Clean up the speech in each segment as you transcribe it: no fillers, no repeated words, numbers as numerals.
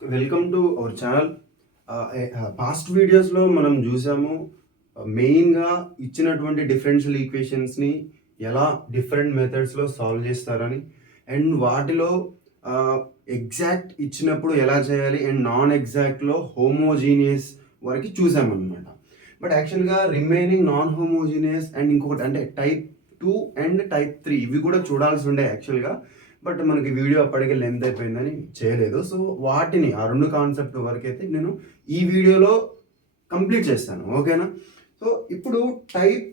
Welcome to our channel. Past వీడియోస్లో మనం చూసాము. మెయిన్గా ఇచ్చినటువంటి డిఫరెన్షియల్ ఈక్వేషన్స్ని ఎలా డిఫరెంట్ మెథడ్స్లో సాల్వ్ చేస్తారని, అండ్ వాటిలో ఎగ్జాక్ట్ ఇచ్చినప్పుడు ఎలా చేయాలి, అండ్ నాన్ ఎగ్జాక్ట్లో హోమోజీనియస్ వరకు చూసామన్నమాట. బట్ యాక్చువల్గా రిమైనింగ్ నాన్ హోమోజీనియస్ అండ్ ఇంకొకటి అంటే టైప్ 2 అండ్ టైప్ 3 ఇవి కూడా చూడాల్సి ఉండే యాక్చువల్గా. బట్ మనకి వీడియో అప్పటికే లెంత్ అయిపోయిందని చేయలేదు. సో వాటిని ఆ రెండు కాన్సెప్ట్ వరకైతే నేను ఈ వీడియోలో కంప్లీట్ చేస్తాను, ఓకేనా? సో ఇప్పుడు టైప్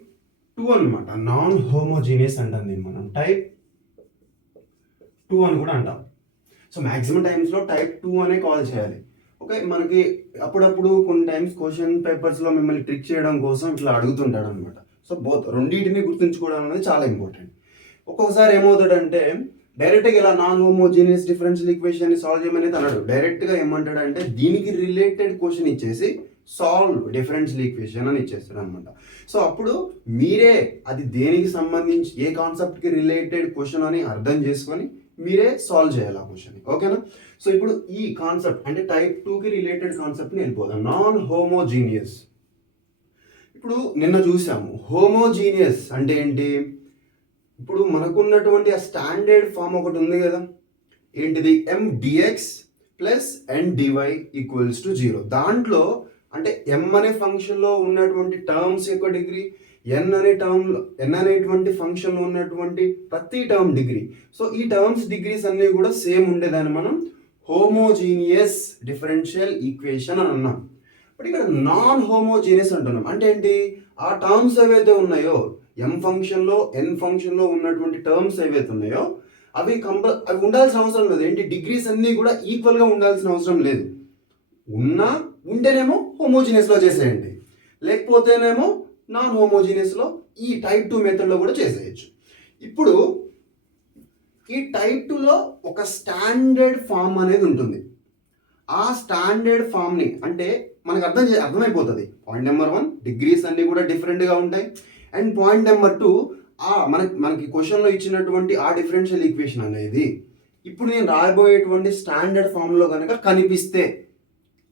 2 అనమాట, నాన్ హోమోజీనియస్ అంటాం దీన్ని మనం, టైప్ 2 అని కూడా అంటాం. సో మ్యాక్సిమం టైమ్స్లో టైప్ 2 అనే కాల్ చేయాలి. ఓకే, మనకి అప్పుడప్పుడు కొన్ని టైమ్స్ క్వశ్చన్ పేపర్స్లో మిమ్మల్ని ట్రిక్ చేయడం కోసం ఇట్లా అడుగుతుంటాడు అనమాట. సో బోత్ రెండింటిని గుర్తుంచుకోవడం అనేది చాలా ఇంపార్టెంట్. ఒక్కొక్కసారి ఏమవుతాడంటే డైరెక్ట్గా ఇలా non homogeneous differential equation solve చేయమని అన్నాడు. డైరెక్ట్గా ఏమంటాడంటే దీనికి రిలేటెడ్ క్వశ్చన్ ఇచ్చేసి సాల్వ్ డిఫరెన్షియల్ ఈక్వేషన్ అని ఇచ్చేస్తాడు అనమాట. సో అప్పుడు మీరే అది దేనికి సంబంధించి ఏ కాన్సెప్ట్కి రిలేటెడ్ క్వశ్చన్ అని అర్థం చేసుకొని మీరే సాల్వ్ చేయాలి ఆ క్వశ్చన్, ఓకేనా? సో ఇప్పుడు ఈ కాన్సెప్ట్ అంటే టైప్ 2కి రిలేటెడ్ కాన్సెప్ట్ని వెళ్ళిపోదాం. Non homogeneous. ఇప్పుడు నిన్న చూసాము హోమోజీనియస్ అంటే ఏంటి. ఇప్పుడు మనకున్నటువంటి ఆ స్టాండర్డ్ ఫామ్ ఒకటి ఉంది కదా, ఏంటిది? mdx plus ndy equals to 0. దాంట్లో అంటే m అనే ఫంక్షన్లో ఉన్నటువంటి టర్మ్స్ యొక్క డిగ్రీ, n అనేటువంటి ఫంక్షన్లో ఉన్నటువంటి ప్రతి టర్మ్ డిగ్రీ. సో ఈ టర్మ్స్ డిగ్రీస్ అన్నీ కూడా సేమ్ ఉండేదాన్ని మనం హోమోజీనియస్ డిఫరెన్షియల్ ఈక్వేషన్ అని అన్నాం. బట్ ఇక్కడ నాన్ హోమోజీనియస్ అంటున్నాం. అంటే ఏంటి? ఆ టర్మ్స్ ఏవైతే ఉన్నాయో ఎం ఫంక్షన్లో ఎన్ ఫంక్షన్లో ఉన్నటువంటి టర్మ్స్ ఏవైతే ఉన్నాయో అవి ఉండాల్సిన అవసరం లేదు. ఏంటి? డిగ్రీస్ అన్నీ కూడా ఈక్వల్గా ఉండాల్సిన అవసరం లేదు. ఉంటేనేమో హోమోజీనియస్లో చేసేయండి, లేకపోతేనేమో నాన్ హోమోజీనియస్లో ఈ టైప్ 2 మెథడ్లో కూడా చేసేయచ్చు. ఇప్పుడు ఈ టైప్ 2లో ఒక స్టాండర్డ్ ఫామ్ అనేది ఉంటుంది. ఆ స్టాండర్డ్ ఫామ్ని అంటే మనకు అర్థమైపోతుంది. పాయింట్ నెంబర్ 1, డిగ్రీస్ అన్నీ కూడా డిఫరెంట్గా ఉంటాయి. అండ్ పాయింట్ నెంబర్ 2, మనకి క్వశ్చన్లో ఇచ్చినటువంటి ఆ డిఫరెన్షియల్ ఈక్వేషన్ అనేది ఇప్పుడు నేను రాయబోయేటువంటి స్టాండర్డ్ ఫామ్లో కనుక కనిపిస్తే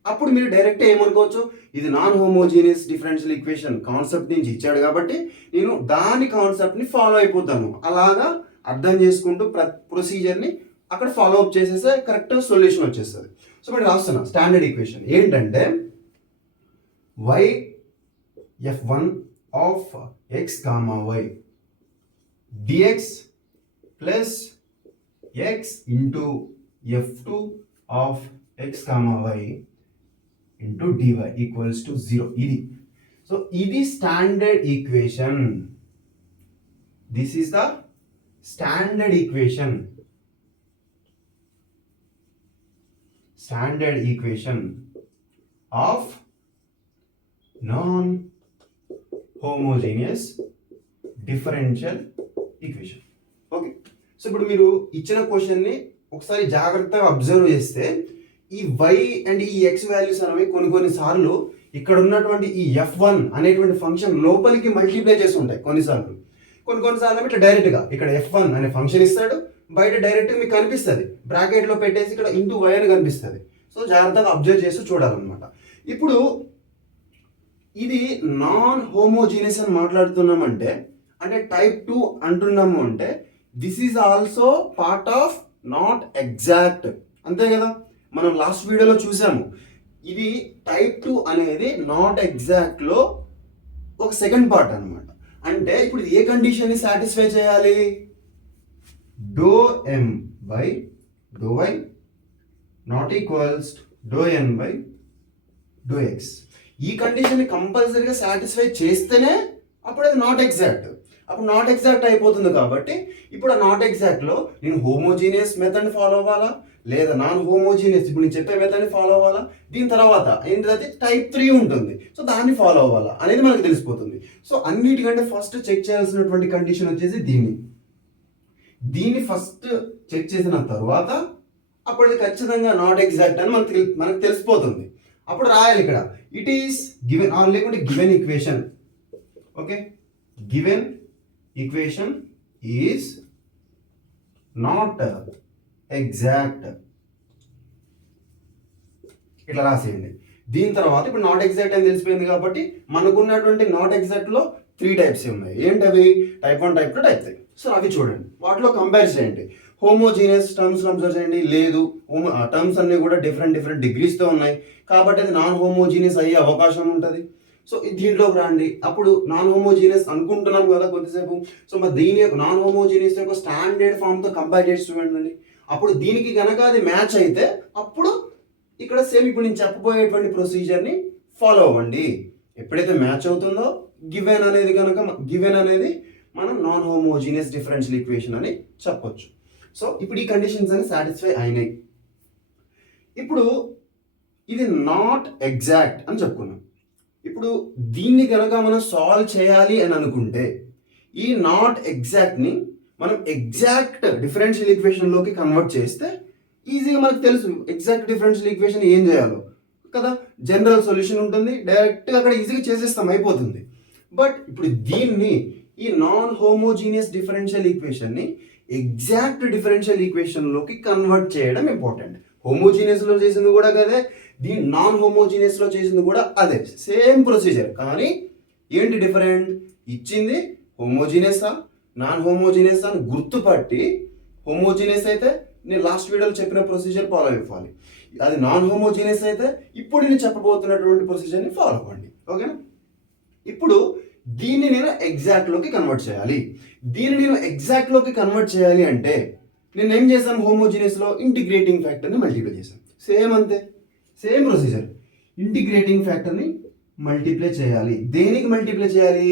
అప్పుడు మీరు డైరెక్ట్ ఏమనుకోవచ్చు, ఇది non homogeneous differential equation concept నుంచి ఇచ్చాడు కాబట్టి నేను దాని కాన్సెప్ట్ని ఫాలో అయిపోతాను. అలాగా అర్థం చేసుకుంటూ ప్రొసీజర్ని అక్కడ ఫాలో అప్ చేసేస్తే కరెక్ట్ సొల్యూషన్ వచ్చేస్తుంది. సో ఇప్పుడు రాస్తున్నా స్టాండర్డ్ ఈక్వేషన్ ఏంటంటే y f1 of x comma y dx plus x into f2 of x comma y into dy equals to 0. ఇది standard equation. This is the standard equation. Standard equation of non homogeneous differential equation. Okay, so ఇప్పుడు మీరు ఇచ్చిన క్వశ్చన్ని ఒకసారి జాగ్రత్తగా observe చేస్తే ఈ y and ఈ x వాల్యూస్ అనేవి కొన్ని సార్లు ఇక్కడ ఉన్నటువంటి ఈ f1 అనేటువంటి ఫంక్షన్ లోపలికి మల్టిప్లై చేసి ఉంటాయి. కొన్నిసార్లు ఇట్లా డైరెక్ట్గా ఇక్కడ f1 అనే ఫంక్షన్ ఇస్తాడు, బయట డైరెక్ట్గా మీకు కనిపిస్తుంది, బ్రాకెట్లో పెట్టేసి ఇక్కడ ఇంటూ y అని కనిపిస్తుంది. సో జాగ్రత్తగా అబ్జర్వ్ చేస్తూ చూడాలన్నమాట. ఇప్పుడు ఇది నాన్ హోమోజీనియస్ అని మాట్లాడుతున్నామంటే అంటే టైప్ 2 అంటున్నాము అంటే this is also part of not exact, అంతే కదా? మనం లాస్ట్ వీడియోలో చూసాము. ఇది టైప్ 2 అనేది నాట్ ఎగ్జాక్ట్లో ఒక సెకండ్ పార్ట్ అనమాట. అంటే ఇప్పుడు ఏ కండిషన్ని సాటిస్ఫై చేయాలి? Doe M by do Y not equals doe N by do X. ఈ కండిషన్ని కంపల్సరీగా సాటిస్ఫై చేస్తేనే అప్పుడు అది నాట్ ఎగ్జాక్ట్. అప్పుడు నాట్ ఎగ్జాక్ట్ అయిపోతుంది. కాబట్టి ఇప్పుడు ఆ నాట్ ఎగ్జాక్ట్లో నేను హోమోజీనియస్ మెథడ్ని ఫాలో అవ్వాలా, లేదా నాన్ హోమోజీనియస్ ఇప్పుడు నేను చెప్పే మెథడ్ని ఫాలో అవ్వాలా, దీని తర్వాత ఏంటిది టైప్ 3 ఉంటుంది, సో దాన్ని ఫాలో అవ్వాలా అనేది మనకు తెలిసిపోతుంది. సో అన్నిటికంటే ఫస్ట్ చెక్ చేయాల్సినటువంటి కండిషన్ వచ్చేసి దీన్ని ఫస్ట్ చెక్ చేసిన తర్వాత అప్పుడు ఖచ్చితంగా నాట్ ఎగ్జాక్ట్ అని మనకు తెలిసిపోతుంది. అప్పుడు రాయాలి ఇక్కడ ఇట్ ఈస్ గివెన్ ఆర్ లేకుంటే given equation. Okay, given equation is not exact. ఇట్లా రాసేయండి. దీని తర్వాత ఇప్పుడు నాట్ ఎగ్జాక్ట్ అని తెలిసిపోయింది కాబట్టి మనకున్నటువంటి నాట్ ఎగ్జాక్ట్లో 3 టైప్స్ ఉన్నాయి. ఏంటవి? Type 1, type 2, type 3. సో అవి చూడండి, వాటిలో కంపేర్ చేయండి. హోమోజీనియస్ టర్మ్స్ అబ్జర్వ్ చేయండి, లేదు టర్మ్స్ అన్ని కూడా డిఫరెంట్ డిగ్రీస్తో ఉన్నాయి కాబట్టి అది నాన్ హోమోజీనియస్ అయ్యే అవకాశం ఉంటుంది. సో దీంట్లోకి రండి, అప్పుడు నాన్ హోమోజీనియస్ అనుకుంటున్నాం కదా కొద్దిసేపు. సో మరి దీని యొక్క నాన్ హోమోజీనియస్ యొక్క స్టాండర్డ్ ఫామ్తో కంపేర్ చేసి చూడండి. అప్పుడు దీనికి కనుక అది మ్యాచ్ అయితే అప్పుడు ఇక్కడ సేమ్ ఇప్పుడు నేను చెప్పబోయేటువంటి ప్రొసీజర్ని ఫాలో అవ్వండి. ఎప్పుడైతే మ్యాచ్ అవుతుందో గివెన్ అనేది మనం నాన్ హోమోజీనియస్ డిఫరెన్షియల్ ఈక్వేషన్ అని చెప్పొచ్చు. సో ఇప్పుడు ఈ కండిషన్స్ అని సాటిస్ఫై అయినాయి. ఇప్పుడు ఇది నాట్ ఎగ్జాక్ట్ అని చెప్పుకున్నాం. ఇప్పుడు దీన్ని కనుక మనం సాల్వ్ చేయాలి అని అనుకుంటే ఈ నాట్ ఎగ్జాక్ట్ని మనం ఎగ్జాక్ట్ డిఫరెన్షియల్ ఈక్వేషన్లోకి కన్వర్ట్ చేస్తే ఈజీగా మనకు తెలుసు ఎగ్జాక్ట్ డిఫరెన్షియల్ ఈక్వేషన్ ఏం చేయాలో కదా. జనరల్ సొల్యూషన్ ఉంటుంది, డైరెక్ట్గా అక్కడ ఈజీగా చేసేస్తాం, అయిపోతుంది. బట్ ఇప్పుడు దీన్ని ఈ నాన్ హోమోజీనియస్ డిఫరెన్షియల్ ఈక్వేషన్ని ఎగ్జాక్ట్ డిఫరెన్షియల్ ఈక్వేషన్లోకి కన్వర్ట్ చేయడం ఇంపార్టెంట్. హోమోజీనియస్లో చేసింది కూడా కదే, దీని నాన్ హోమోజీనియస్లో చేసింది కూడా అదే, సేమ్ ప్రొసీజర్. కానీ ఏంటి డిఫరెంట్? ఇచ్చింది హోమోజీనియసా నాన్ హోమోజీనియస్ అని గుర్తుపట్టి, హోమోజీనియస్ అయితే నేను లాస్ట్ వీడియోలో చెప్పిన ప్రొసీజర్ ఫాలో అయిపోవాలి, అది నాన్ హోమోజీనియస్ అయితే ఇప్పుడు నేను చెప్పబోతున్నటువంటి ప్రొసీజర్ని ఫాలో అవ్వండి. ఓకేనా? ఇప్పుడు దీన్ని నేను ఎగ్జాక్ట్లోకి కన్వర్ట్ చేయాలి. దీన్ని నేను ఎగ్జాక్ట్లోకి కన్వర్ట్ చేయాలి అంటే నేను ఏం చేశాను? హోమోజీనియస్లో ఇంటిగ్రేటింగ్ ఫ్యాక్టర్ని మల్టిప్లై చేశాను. సేమ్ అంతే, సేమ్ ప్రొసీజర్. ఇంటిగ్రేటింగ్ ఫ్యాక్టర్ని మల్టిప్లై చేయాలి. దేనికి మల్టిప్లై చేయాలి?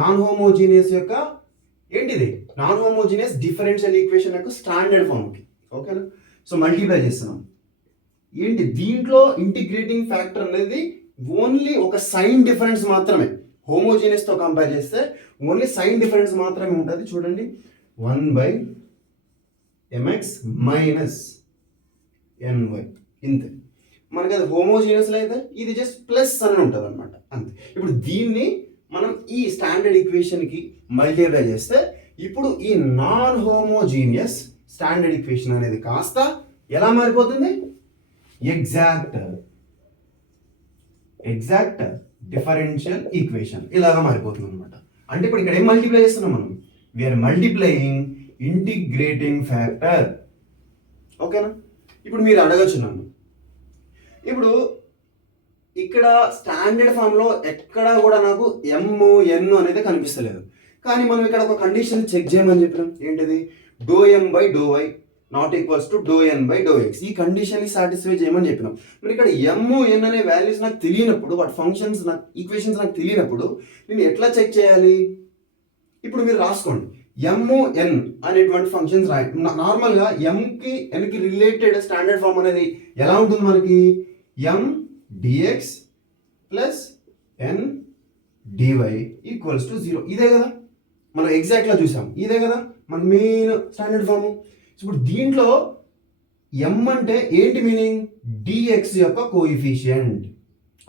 నాన్ హోమోజీనియస్ యొక్క ఏంటిది? నాన్ హోమోజీనియస్ డిఫరెన్షియల్ ఈక్వేషన్ యొక్క స్టాండర్డ్ ఫామ్కి. ఓకేనా? సో మల్టిప్లై చేస్తున్నాం. ఏంటి దీంట్లో ఇంటిగ్రేటింగ్ ఫ్యాక్టర్ అనేది ఓన్లీ ఒక సైన్ డిఫరెన్స్ మాత్రమే. హోమోజీనియస్తో కంపేర్ చేస్తే ఓన్లీ సైన్ డిఫరెన్స్ మాత్రమే ఉంటుంది. చూడండి, 1/mx మైనస్ ny ఇంతే. మనకి అది హోమోజీనియస్లో అయితే ఇది జస్ట్ ప్లస్ అని ఉంటుంది అనమాట, అంతే. ఇప్పుడు దీన్ని మనం ఈ స్టాండర్డ్ ఈక్వేషన్కి మల్టిప్లై చేస్తే ఇప్పుడు ఈ నాన్ హోమోజీనియస్ స్టాండర్డ్ ఈక్వేషన్ అనేది కాస్త ఎలా మారిపోతుంది? ఎగ్జాక్ట్ డిఫరెన్షియల్ ఈక్వేషన్ ఇలాగా మారిపోతుంది అనమాట. అంటే ఇప్పుడు ఇక్కడ ఏం మల్టిప్లై చేస్తున్నాం మనం? We are multiplying integrating factor. ఓకేనా? ఇప్పుడు మీరు అడగచ్చు నన్ను, ఇప్పుడు ఇక్కడ స్టాండర్డ్ ఫామ్లో ఎక్కడా కూడా నాకు ఎన్ అనేది కనిపిస్తలేదు. కానీ మనం ఇక్కడ ఒక కండిషన్ చెక్ చేయమని చెప్పినాం. ఏంటిది? ∂m/∂y not equals to ∂n/∂x. ఈ కండిషన్ని సాటిస్ఫై చేయమని చెప్పినాం. మరి ఇక్కడ ఎన్ అనే వాల్యూస్ నాకు తెలియనప్పుడు, వాటి ఫంక్షన్స్ నాకు ఈక్వేషన్స్ నాకు తెలియనప్పుడు నేను ఎట్లా చెక్ చేయాలి? ఇప్పుడు మీరు రాసుకోండి, ఎన్ అనేటువంటి ఫంక్షన్స్ రాయండి. నార్మల్గా ఎన్కి రిలేటెడ్ స్టాండర్డ్ ఫామ్ అనేది ఎలా ఉంటుంది మనకి? m dx plus n dy equals to 0. ఇదే కదా మనం ఎగ్జాక్ట్గా చూసాం, ఇదే కదా మన మెయిన్ స్టాండర్డ్ ఫామ్. ఇప్పుడు దీంట్లో m అంటే ఏంటి మీనింగ్? dx యొక్క కోఎఫిషియంట్,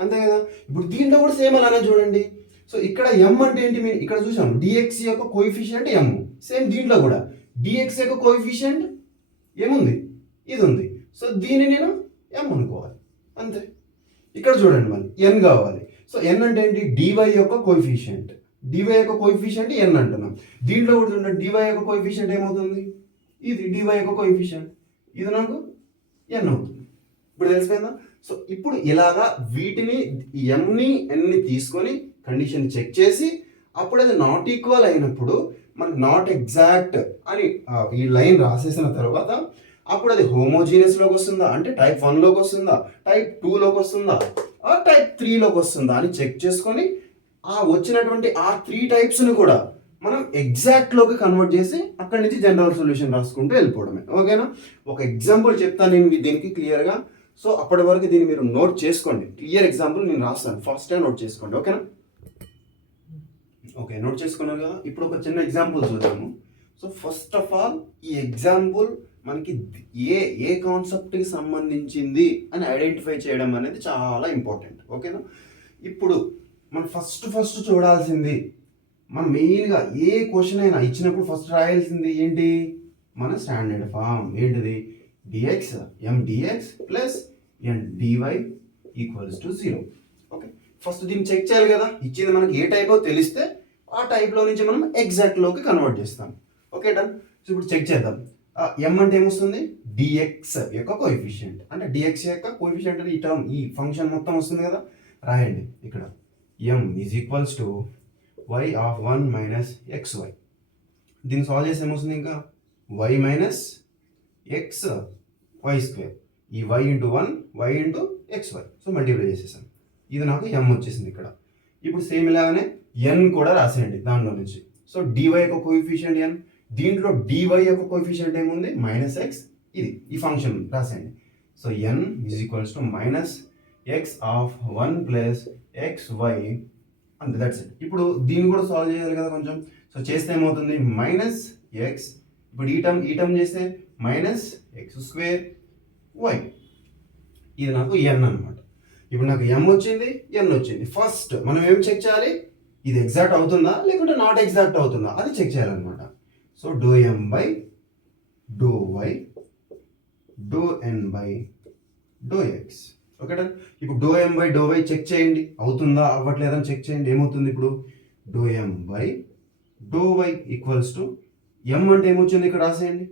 అంతే కదా. ఇప్పుడు దీంట్లో కూడా సేమ్ అలానే చూడండి. సో ఇక్కడ m అంటే ఏంటి మీనింగ్? ఇక్కడ చూసాం dx యొక్క కోఎఫిషియంట్ m. సేమ్ దీంట్లో కూడా dx యొక్క కోఎఫిషియంట్ ఏముంది? ఇది ఉంది. సో దీన్ని నేను m అనుకోవాలి, అంతే. ఇక్కడ చూడండి మళ్ళీ n కావాలి. సో n అంటే ఏంటి? dy యొక్క కోఎఫిషియంట్. dy యొక్క కోఎఫిషియంట్ n అంటున్నాం. దీంట్లో కూడా చూడండి dy యొక్క కోఎఫిషియంట్ ఏమవుతుంది? ఇది dy యొక్క కోఎఫిషియంట్, ఇది నాకు n అవుతుంది. ఇప్పుడు తెలిసిపోయిందా? సో ఇప్పుడు ఇలాగా వీటిని mని nని తీసుకొని కండిషన్ చెక్ చేసి అప్పుడు అది నాట్ ఈక్వల్ అయినప్పుడు మనకి నాట్ ఎగ్జాక్ట్ అని ఈ లైన్ రాసేసిన తర్వాత అప్పుడు అది హోమోజీనియస్లోకి వస్తుందా, అంటే టైప్ 1లోకి వస్తుందా, టైప్ 2లోకి వస్తుందా, టైప్ 3లోకి వస్తుందా అని చెక్ చేసుకొని ఆ వచ్చినటువంటి ఆ 3 టైప్స్ని కూడా మనం ఎగ్జాక్ట్లోకి కన్వర్ట్ చేసి అక్కడి నుంచి జనరల్ సొల్యూషన్ రాసుకుంటూ వెళ్ళిపోవడమే. ఓకేనా? ఒక ఎగ్జాంపుల్ చెప్తాను నేను దీనికి క్లియర్గా. సో అప్పటి వరకు దీన్ని మీరు నోట్ చేసుకోండి. క్లియర్ ఎగ్జాంపుల్ నేను రాస్తాను, ఫస్ట్ టైం నోట్ చేసుకోండి. ఓకేనా? ఓకే, నోట్ చేసుకున్నారు కదా. ఇప్పుడు ఒక చిన్న ఎగ్జాంపుల్ చూద్దాము. సో ఫస్ట్ ఆఫ్ ఆల్ ఈ ఎగ్జాంపుల్ మనకి ఏ కాన్సెప్ట్కి సంబంధించింది అని ఐడెంటిఫై చేయడం అనేది చాలా ఇంపార్టెంట్. ఓకేనా? ఇప్పుడు మనం ఫస్ట్ చూడాల్సింది, మనం మెయిన్గా ఏ క్వశ్చన్ అయినా ఇచ్చినప్పుడు ఫస్ట్ రాయాల్సింది ఏంటి? మన స్టాండర్డ్ ఫామ్ ఏంటిది? dx m dx plus and DY equals to 0. Okay, first దీన్ని చెక్ చేయాలి కదా, ఇచ్చింది మనకి ఏ టైపో తెలిస్తే ఆ టైప్లో నుంచి మనం ఎగ్జాక్ట్లోకి కన్వర్ట్ చేస్తాం. Okay done. సో ఇప్పుడు చెక్ చేద్దాం. ఎం అంటే ఏమొస్తుంది, డిఎక్స్ యొక్క కోఎఫిషియంట్, అంటే డిఎక్స్ యొక్క కోఎఫిషియంట్ అంటే ఈ టర్మ్ ఈ ఫంక్షన్ మొత్తం వస్తుంది కదా, రాయండి ఇక్కడ M is equals to Y of 1 minus X Y. దీన్ని సాల్వ్ చేస్తే ఏమొస్తుంది, ఇంకా Y minus X Y square, ఈ Y into 1 Y into X Y, so multiply చేసేసాను, ఇది నాకు ఎం వచ్చేసింది ఇక్కడ. ఇప్పుడు సేమ్ ఇలాగానే ఎన్ కూడా రాసేయండి దానిలో నుంచి. సో డివై యొక్క కోఎఫిషియంట్ ఎన్, దీంట్లో డివై యొక్క కోఎఫిషియంట్ ఏముంది, మైనస్ ఎక్స్, ఇది ఈ ఫంక్షన్ రాసేయండి. So N is equals to minus X of 1 plus X Y, అంతే, దట్స్ ఇట్. ఇప్పుడు దీన్ని కూడా సాల్వ్ చేయాలి కదా కొంచెం. సో చేస్తే ఏమవుతుంది, మైనస్ ఎక్స్, ఇప్పుడు ఈ టర్మ్ చేస్తే మైనస్ ఎక్స్ స్క్వేర్ వై, ఇది నాకు ఎన్ అనమాట. ఇప్పుడు నాకు ఎం వచ్చింది, ఎన్ వచ్చింది. ఫస్ట్ మనం ఏం చెక్ చేయాలి, ఇది ఎగ్జాక్ట్ అవుతుందా లేకుంటే నాట్ ఎగ్జాక్ట్ అవుతుందా అది చెక్ చేయాలన్నమాట. So do M by do Y do N by do X. ఓకేనా, ఇప్పుడు do M by do Y check చేయండి, అవుతుందా అవ్వట్లేదని చెక్ చేయండి. ఏమవుతుంది ఇప్పుడు, do M by do Y equals to, M అంటే ఏమొచ్చింది ఇక్కడ రాసేయండి,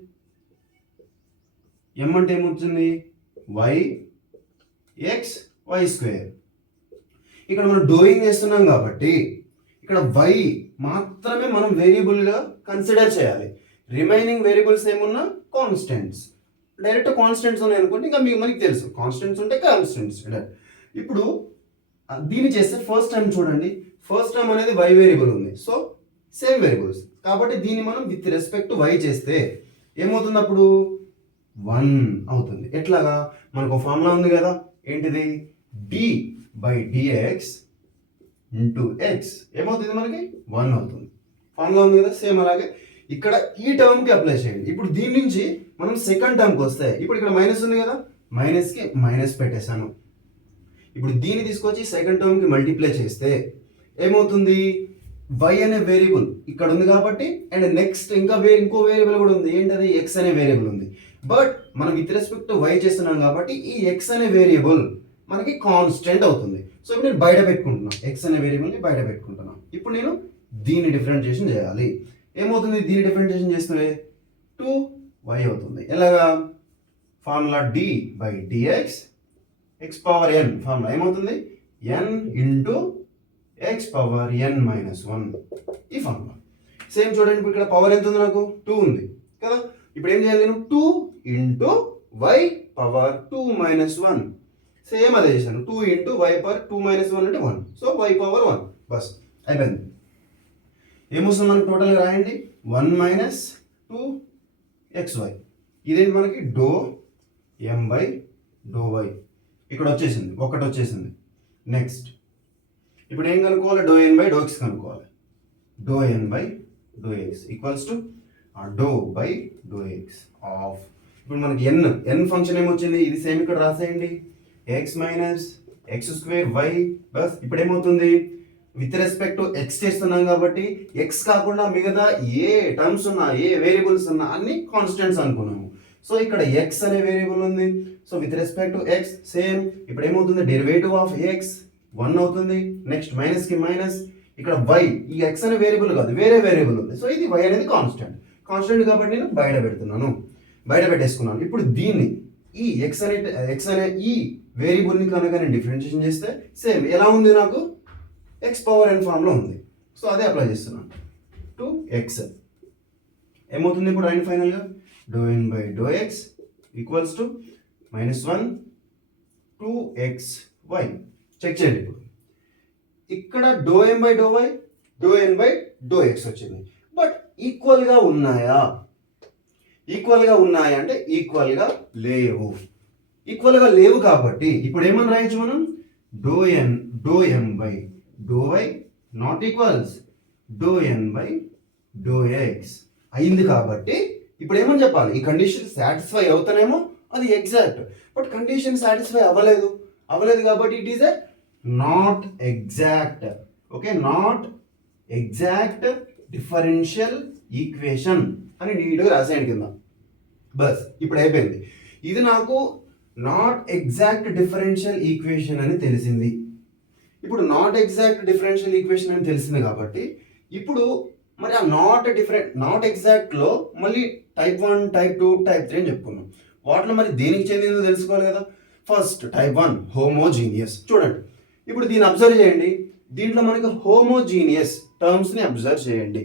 ఎం అంటే ఏమొచ్చింది, వై ఎక్స్ వై స్క్వేర్. ఇక్కడ మనం డోయింగ్ చేస్తున్నాం కాబట్టి ఇక్కడ వై మాత్రమే మనం వేరియబుల్గా కన్సిడర్ చేయాలి. రిమైనింగ్ వేరియబుల్స్ ఏమున్నా కాన్స్టెంట్స్, డైరెక్ట్ కాన్స్టెంట్స్ ఉన్నాయి అనుకోండి, ఇంకా మీకు మనకి తెలుసు కాన్స్టెంట్స్ ఉంటే కాన్స్టెంట్స్. ఇప్పుడు దీన్ని చేస్తే ఫస్ట్ టైం చూడండి, ఫస్ట్ టైం అనేది వై వేరియబుల్ ఉంది, సో సేమ్ వేరియబుల్స్ కాబట్టి దీన్ని మనం విత్ రెస్పెక్ట్ టు వై చేస్తే ఏమవుతుంది, అప్పుడు 1 అవుతుంది. ఎట్లాగా, మనకు ఫార్ములా ఉంది కదా, ఏంటిది, D by DX into X, ఏమవుతుంది మనకి 1 అవుతుంది. ఫార్ములా ఉంది కదా, సేమ్ అలాగే ఇక్కడ ఈ టర్మ్కి అప్లై చేయండి. ఇప్పుడు దీని నుంచి మనం సెకండ్ టర్మ్కి వస్తే, ఇప్పుడు ఇక్కడ మైనస్ ఉంది కదా, మైనస్కి మైనస్ పెట్టేశాను. ఇప్పుడు దీన్ని తీసుకొచ్చి సెకండ్ టర్మ్కి మల్టిప్లై చేస్తే ఏమవుతుంది, వై అనే వేరియబుల్ ఇక్కడ ఉంది కాబట్టి, అండ్ నెక్స్ట్ ఇంకో వేరియబుల్ కూడా ఉంది, ఏంటది, ఎక్స్ అనే వేరియబుల్ ఉంది. బట్ మనం విత్ రెస్పెక్ట్ టు వై చేస్తున్నాం కాబట్టి ఈ ఎక్స్ అనే వేరియబుల్ మనకి కాన్స్టెంట్ అవుతుంది. సో ఇప్పుడు నేను బయట పెట్టుకుంటున్నాను, ఎక్స్ అనే వేరియబుల్ని బయట పెట్టుకుంటున్నాను. ఇప్పుడు నేను దీన్ని డిఫరెన్షియేషన్ చేయాలి. ఏమవుతుంది, దీన్ని డిఫరెన్షియేషన్ చేస్తే 2y అవుతుంది. ఎలాగా, formula D by DX X power N, formula ఏమవుతుంది, N into X power N minus 1, ఈ ఫార్ములా. సేమ్ చూడండి, ఇప్పుడు ఇక్కడ పవర్ ఎంత ఉంది, నాకు 2 ఉంది కదా. ఇప్పుడు ఏం చేయాలి, నేను 2 into Y power 2 minus 1, same అదే చేశాను, 2 ఇంటూ వై పవర్ 2 మైనస్ 1 అంటే 1, సో వై పవర్ 1, బస్ అయిపోయింది. ఏమొస్తుంది మనకి టోటల్గా రాయండి, 1 మైనస్ 2 ఎక్స్ వై, ఇదేంటి మనకి do M by do Y, ఇక్కడ వచ్చేసింది, ఒకటి వచ్చేసింది. నెక్స్ట్ ఇప్పుడు ఏం కనుక్కోవాలి, do N by do X కనుక్కోవాలి. Do N by do X equals to do by do X of, ఇప్పుడు మనకి ఎన్ ఫంక్షన్ ఏమొచ్చింది, ఇది సేమ్ ఇక్కడ రాసేయండి, X minus X square Y, బస్ ఇప్పుడు ఏమవుతుంది, విత్ రెస్పెక్ట్ టు ఎక్స్ చేస్తున్నాం కాబట్టి ఎక్స్ కాకుండా మిగతా ఏ టర్మ్స్ ఉన్నా ఏ వేరియబుల్స్ ఉన్నా అన్ని కాన్స్టెంట్స్ అనుకున్నాము. సో ఇక్కడ ఎక్స్ అనే వేరియబుల్ ఉంది, so with respect to X same, ఇప్పుడు ఏమవుతుంది, డెరివేటివ్ ఆఫ్ ఎక్స్ 1 అవుతుంది. నెక్స్ట్ మైనస్ కి మైనస్, ఇక్కడ వై, ఈ ఎక్స్ అనే వేరియబుల్ కాదు వేరే వేరియబుల్ ఉంది, సో ఇది వై అనేది కాన్స్టెంట్ కాబట్టి నేను బయట పెడుతున్నాను, బయట పెట్టేసుకున్నాను. ఇప్పుడు దీన్ని ఈ ఎక్స్ అనే ఈ వేరియబుల్ని కనుక నేను డిఫరెన్షియేషన్ చేస్తే సేమ్ ఎలా ఉంది, నాకు ఎక్స్ పవర్ ఎన్ ఫామ్లో ఉంది, సో అదే అప్లై చేస్తున్నాను టు ఎక్స్. ఏమవుతుంది ఇప్పుడు అండ్ ఫైనల్గా, doe N by do X equals to -1 2x y. Check చేయండి. ఇప్పుడు ఇక్కడ doe N by do Y, do N by do X వచ్చింది, బట్ ఈక్వల్గా ఉన్నాయా? ఈక్వల్గా ఉన్నాయా అంటే ఈక్వల్గా లేవు. ఈక్వల్గా లేవు కాబట్టి ఇప్పుడు ఏమని రాయొచ్చు మనం, doe M by do Y not equals doe N by do X అయింది. కాబట్టి ఇప్పుడు ఏమని చెప్పాలి, ఈ కండిషన్ సాటిస్ఫై అవుతానేమో అది ఎగ్జాక్ట్, బట్ కండిషన్ సాటిస్ఫై అవ్వలేదు కాబట్టి it is a not exact. Okay, not exact differential equation అని నీట్గా రాసేయండి కింద. బస్ ఇప్పుడు అయిపోయింది. ఇది నాకు నాట్ ఎగ్జాక్ట్ డిఫరెన్షియల్ ఈక్వేషన్ అని తెలిసింది. ఇప్పుడు నాట్ ఎగ్జాక్ట్ డిఫరెన్షియల్ ఈక్వేషన్ అని తెలిసింది కాబట్టి ఇప్పుడు మరి ఆ నాట్ ఎగ్జాక్ట్లో మళ్ళీ టైప్ 1, టైప్ 2, టైప్ 3 అని చెప్పుకున్నాం. వాటిలో మరి దేనికి చెందిందో తెలుసుకోవాలి కదా. First type 1 homogeneous. చూడండి ఇప్పుడు దీన్ని అబ్జర్వ్ చేయండి. దీంట్లో మనకి హోమోజీనియస్ టర్మ్స్ని అబ్జర్వ్ చేయండి.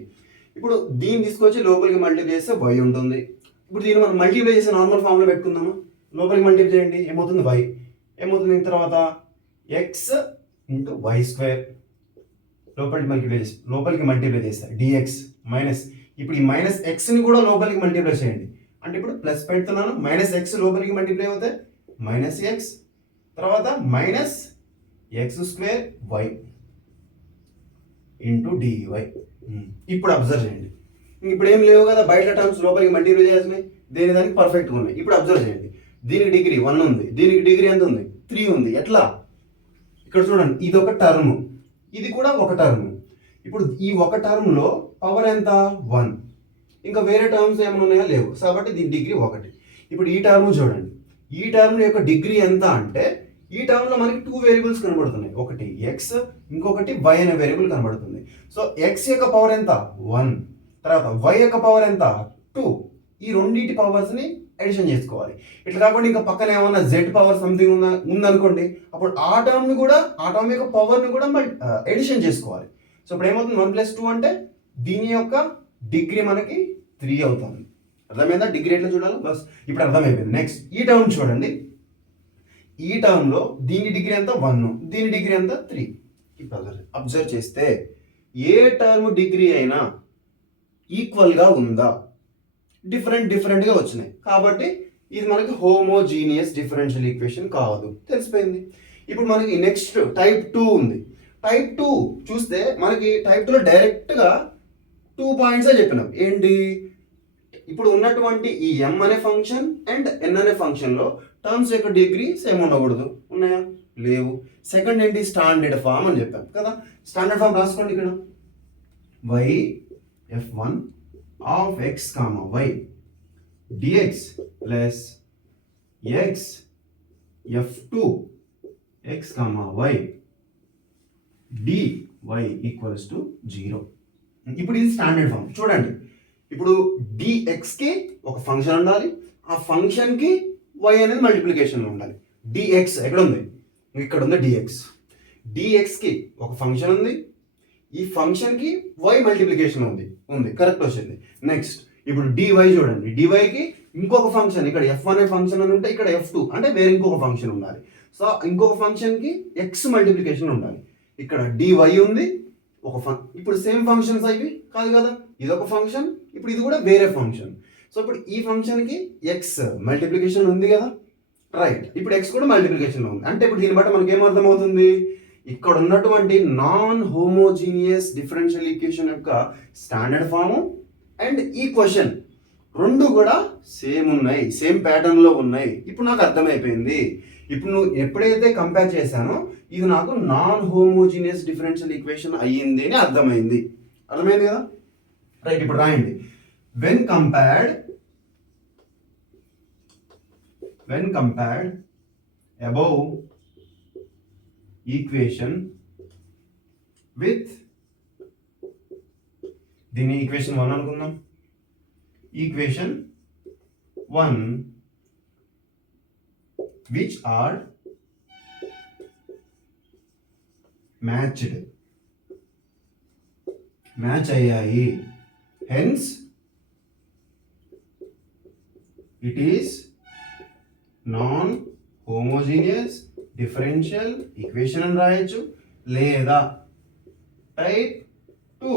ఇప్పుడు దీన్ని తీసుకొచ్చి లోపలికి మల్టిప్లై చేస్తే y ఉంటుంది. ఇప్పుడు దీన్ని మనం మల్టిప్లై చేసి నార్మల్ ఫామ్లో పెట్టుకుందామా. లోపలికి మల్టిప్లై చేయండి, ఏమవుతుంది y, ఏమవుతుంది తర్వాత x ఇంటూ వై స్క్వేర్. లోపలికి మల్టిప్లై చేస్తే dx మైనస్, ఇప్పుడు ఈ మైనస్ ఎక్స్ని కూడా లోపలికి మల్టిప్లై చేయండి. అంటే ఇప్పుడు ప్లస్ పెడుతున్నాను, మైనస్ ఎక్స్ లోపలికి మల్టిప్లై అవుతాయి మైనస్ ఎక్స్, తర్వాత minus X square Y into DY. ఇప్పుడు అబ్జర్వ్ చేయండి, ఇప్పుడు ఏం లేవు కదా బయట టర్మ్స్, లోపలికి మల్టిప్లై చేసినాయి, దేని దానికి పర్ఫెక్ట్గా ఉన్నాయి. ఇప్పుడు అబ్జర్వ్ చేయండి, దీనికి డిగ్రీ 1 ఉంది, దీనికి డిగ్రీ ఎంత ఉంది 3 ఉంది. ఎట్లా ఇక్కడ చూడండి, ఇది ఒక టర్మ్, ఇది కూడా ఒక టర్మ్. ఇప్పుడు ఈ ఒక టర్మ్లో పవర్ ఎంత 1, ఇంకా వేరే టర్మ్స్ ఏమైనా ఉన్నాయా లేవు, కాబట్టి దీని డిగ్రీ 1. ఇప్పుడు ఈ టర్మ్ చూడండి, ఈ టర్మ్ యొక్క డిగ్రీ ఎంత అంటే ఈ టర్మ్లో మనకి 2 వేరియబుల్స్ కనబడుతున్నాయి, ఒకటి ఎక్స్ ఇంకొకటి వై అనే వేరియబుల్ కనబడుతుంది. సో ఎక్స్ యొక్క పవర్ ఎంత 1, తర్వాత వై యొక్క పవర్ ఎంత 2. ఈ రెండింటి పవర్స్ని ఎడిషన్ చేసుకోవాలి. ఇట్లా కాకుండా ఇంకా పక్కన ఏమన్నా జెడ్ పవర్ సంథింగ్ ఉందనుకోండి, అప్పుడు ఆ టర్మ్ యొక్క పవర్ని కూడా ఎడిషన్ చేసుకోవాలి. సో ఇప్పుడు ఏమవుతుంది 1 + 2 అంటే దీని యొక్క డిగ్రీ మనకి 3 అవుతుంది. అర్థమైందా? డిగ్రీ ఎట్లా చూడాలి బస్ ఇప్పుడు అర్థమైపోయింది. నెక్స్ట్ ఈ టర్మ్ చూడండి, ఈ టర్మ్లో దీని డిగ్రీ ఎంత 1, దీని డిగ్రీ ఎంత 3. ఇప్పుడు అబ్జర్వ్ చేస్తే ఏ టర్మ్ డిగ్రీ అయినా ఈక్వల్గా ఉందా, డిఫరెంట్గా వచ్చినాయి, కాబట్టి ఇది మనకి హోమోజీనియస్ డిఫరెన్షియల్ ఈక్వేషన్ కాదు, తెలిసిపోయింది. ఇప్పుడు మనకి నెక్స్ట్ టైప్ 2 ఉంది. టైప్ 2 చూస్తే మనకి టైప్ 2లో డైరెక్ట్గా 2 పాయింట్సే చెప్పినాం. ఏంటి, ఇప్పుడు ఉన్నటువంటి ఈ m అనే ఫంక్షన్ అండ్ n అనే ఫంక్షన్లో టర్మ్స్ యొక్క డిగ్రీ సేమ్ ఉండకూడదు, ఉన్నాయా లేవు. సెకండ్ ఏంటి, స్టాండర్డ్ ఫామ్ అని చెప్పాం కదా. స్టాండర్డ్ ఫామ్ రాసుకోండి ఇక్కడ, y f1 of x comma y dx plus x f2 x comma y dy equals to 0. ఇప్పుడు ఇది స్టాండర్డ్ ఫామ్. చూడండి ఇప్పుడు dxకి ఒక ఫంక్షన్ ఉండాలి, ఆ ఫంక్షన్కి y అనేది మల్టిప్లికేషన్లో ఉండాలి. dx ఎక్కడ ఉంది, ఇక్కడ ఉంది dxకి ఒక ఫంక్షన్ ఉంది, ఈ ఫంక్షన్కి y మల్టిప్లికేషన్ ఉంది, కరెక్ట్ వచ్చింది. నెక్స్ట్ ఇప్పుడు dy చూడండి, dyకి ఇంకొక ఫంక్షన్, ఇక్కడ f1 అనే ఫంక్షన్ అని ఉంటే ఇక్కడ f2 అంటే వేరే ఇంకొక ఫంక్షన్ ఉండాలి. సో ఇంకొక ఫంక్షన్కి x మల్టిప్లికేషన్ ఉండాలి. ఇక్కడ dy ఉంది ఇప్పుడు సేమ్ ఫంక్షన్స్ అవి కాదు కదా, ఇది ఒక ఫంక్షన్, ఇప్పుడు ఇది కూడా వేరే ఫంక్షన్. సో ఇప్పుడు ఈ ఫంక్షన్కి x మల్టిప్లికేషన్ ఉంది కదా, రైట్. ఇప్పుడు x కూడా మల్టిప్లికేషన్లో ఉంది, అంటే ఇప్పుడు దీన్ని బట్టి మనకి ఏమర్థమవుతుంది, ఇక్కడ ఉన్నటువంటి నాన్ హోమోజీనియస్ డిఫరెన్షియల్ ఈక్వేషన్ యొక్క స్టాండర్డ్ ఫాము అండ్ ఈక్వేషన్ రెండు కూడా సేమ్ ఉన్నాయి, సేమ్ ప్యాటర్న్లో ఉన్నాయి. ఇప్పుడు నాకు అర్థమైపోయింది. ఇప్పుడు నువ్వు ఎప్పుడైతే కంపేర్ చేశానో ఇది నాకు నాన్ హోమోజీనియస్ డిఫరెన్షియల్ ఈక్వేషన్ అయ్యింది అని అర్థమైంది కదా, రైట్. ఇప్పుడు రాయండి, when compared above equation with దీన్ని ఈక్వేషన్ 1 అనుకుందాం. ఈక్వేషన్ 1 which are మ్యాచ్ అయ్యాయి, hence it is non homogeneous differential equation అని రాయొచ్చు, లేదా టైప్ 2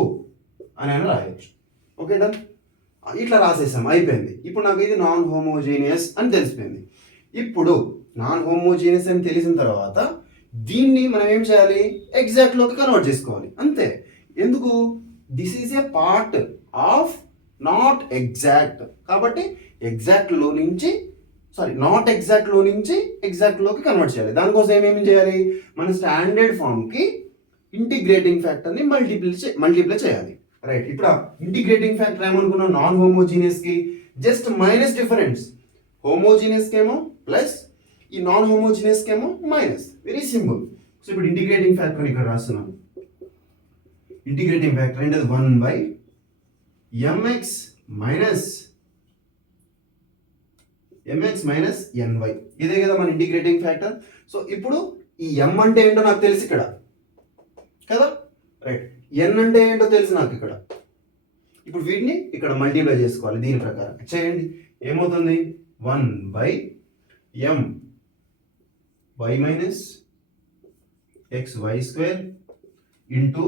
అని రాయొచ్చు. ఓకే డన్, ఇట్లా రాసేసాం, అయిపోయింది. ఇప్పుడు నాకు ఇది నాన్ హోమోజీనియస్ అని తెలిసిపోయింది. ఇప్పుడు నాన్ హోమోజీనియస్ అని తెలిసిన తర్వాత దీన్ని మనం ఏం చేయాలి, ఎగ్జాక్ట్లోకి కన్వర్ట్ చేసుకోవాలి, అంతే. ఎందుకు, this is a part of not exact, కాబట్టి నాట్ ఎగ్జాక్ట్లో నుంచి ఎగ్జాక్ట్లోకి కన్వర్ట్ చేయాలి. దానికోసం ఏమేమి చేయాలి, మన స్టాండర్డ్ ఫామ్కి ఇంటిగ్రేటింగ్ ఫ్యాక్టర్ని మల్టిప్లై చేయాలి, రైట్. ఇప్పుడు ఇంటిగ్రేటింగ్ ఫ్యాక్టర్ ఏమనుకున్నాం, నాన్ హోమోజీనియస్కి జస్ట్ మైనస్ డిఫరెన్స్, హోమోజీనియస్కి ఏమో ప్లస్, ఈ నాన్ హోమోజినియస్కి ఏమో మైనస్. Very simple. సో ఇప్పుడు ఇంటిగ్రేటింగ్ ఫ్యాక్టర్ ఇక్కడ రాస్తున్నాను. ఇంటిగ్రేటింగ్ ఫ్యాక్టర్ అంటే 1/mx మైనస్ ny. ఇదే కదా మన ఇంటిగ్రేటింగ్ ఫ్యాక్టర్. సో ఇప్పుడు ఈ m అంటే ఏంటో నాకు తెలుసు ఇక్కడ కదా, రైట్. n అంటే ఏంటో తెలుసు నాకు ఇక్కడ. ఇప్పుడు వీటిని ఇక్కడ మల్టిప్లై చేసుకోవాలి. దీని ప్రకారం చేయండి. ఏమవుతుంది? 1/my minus xy² into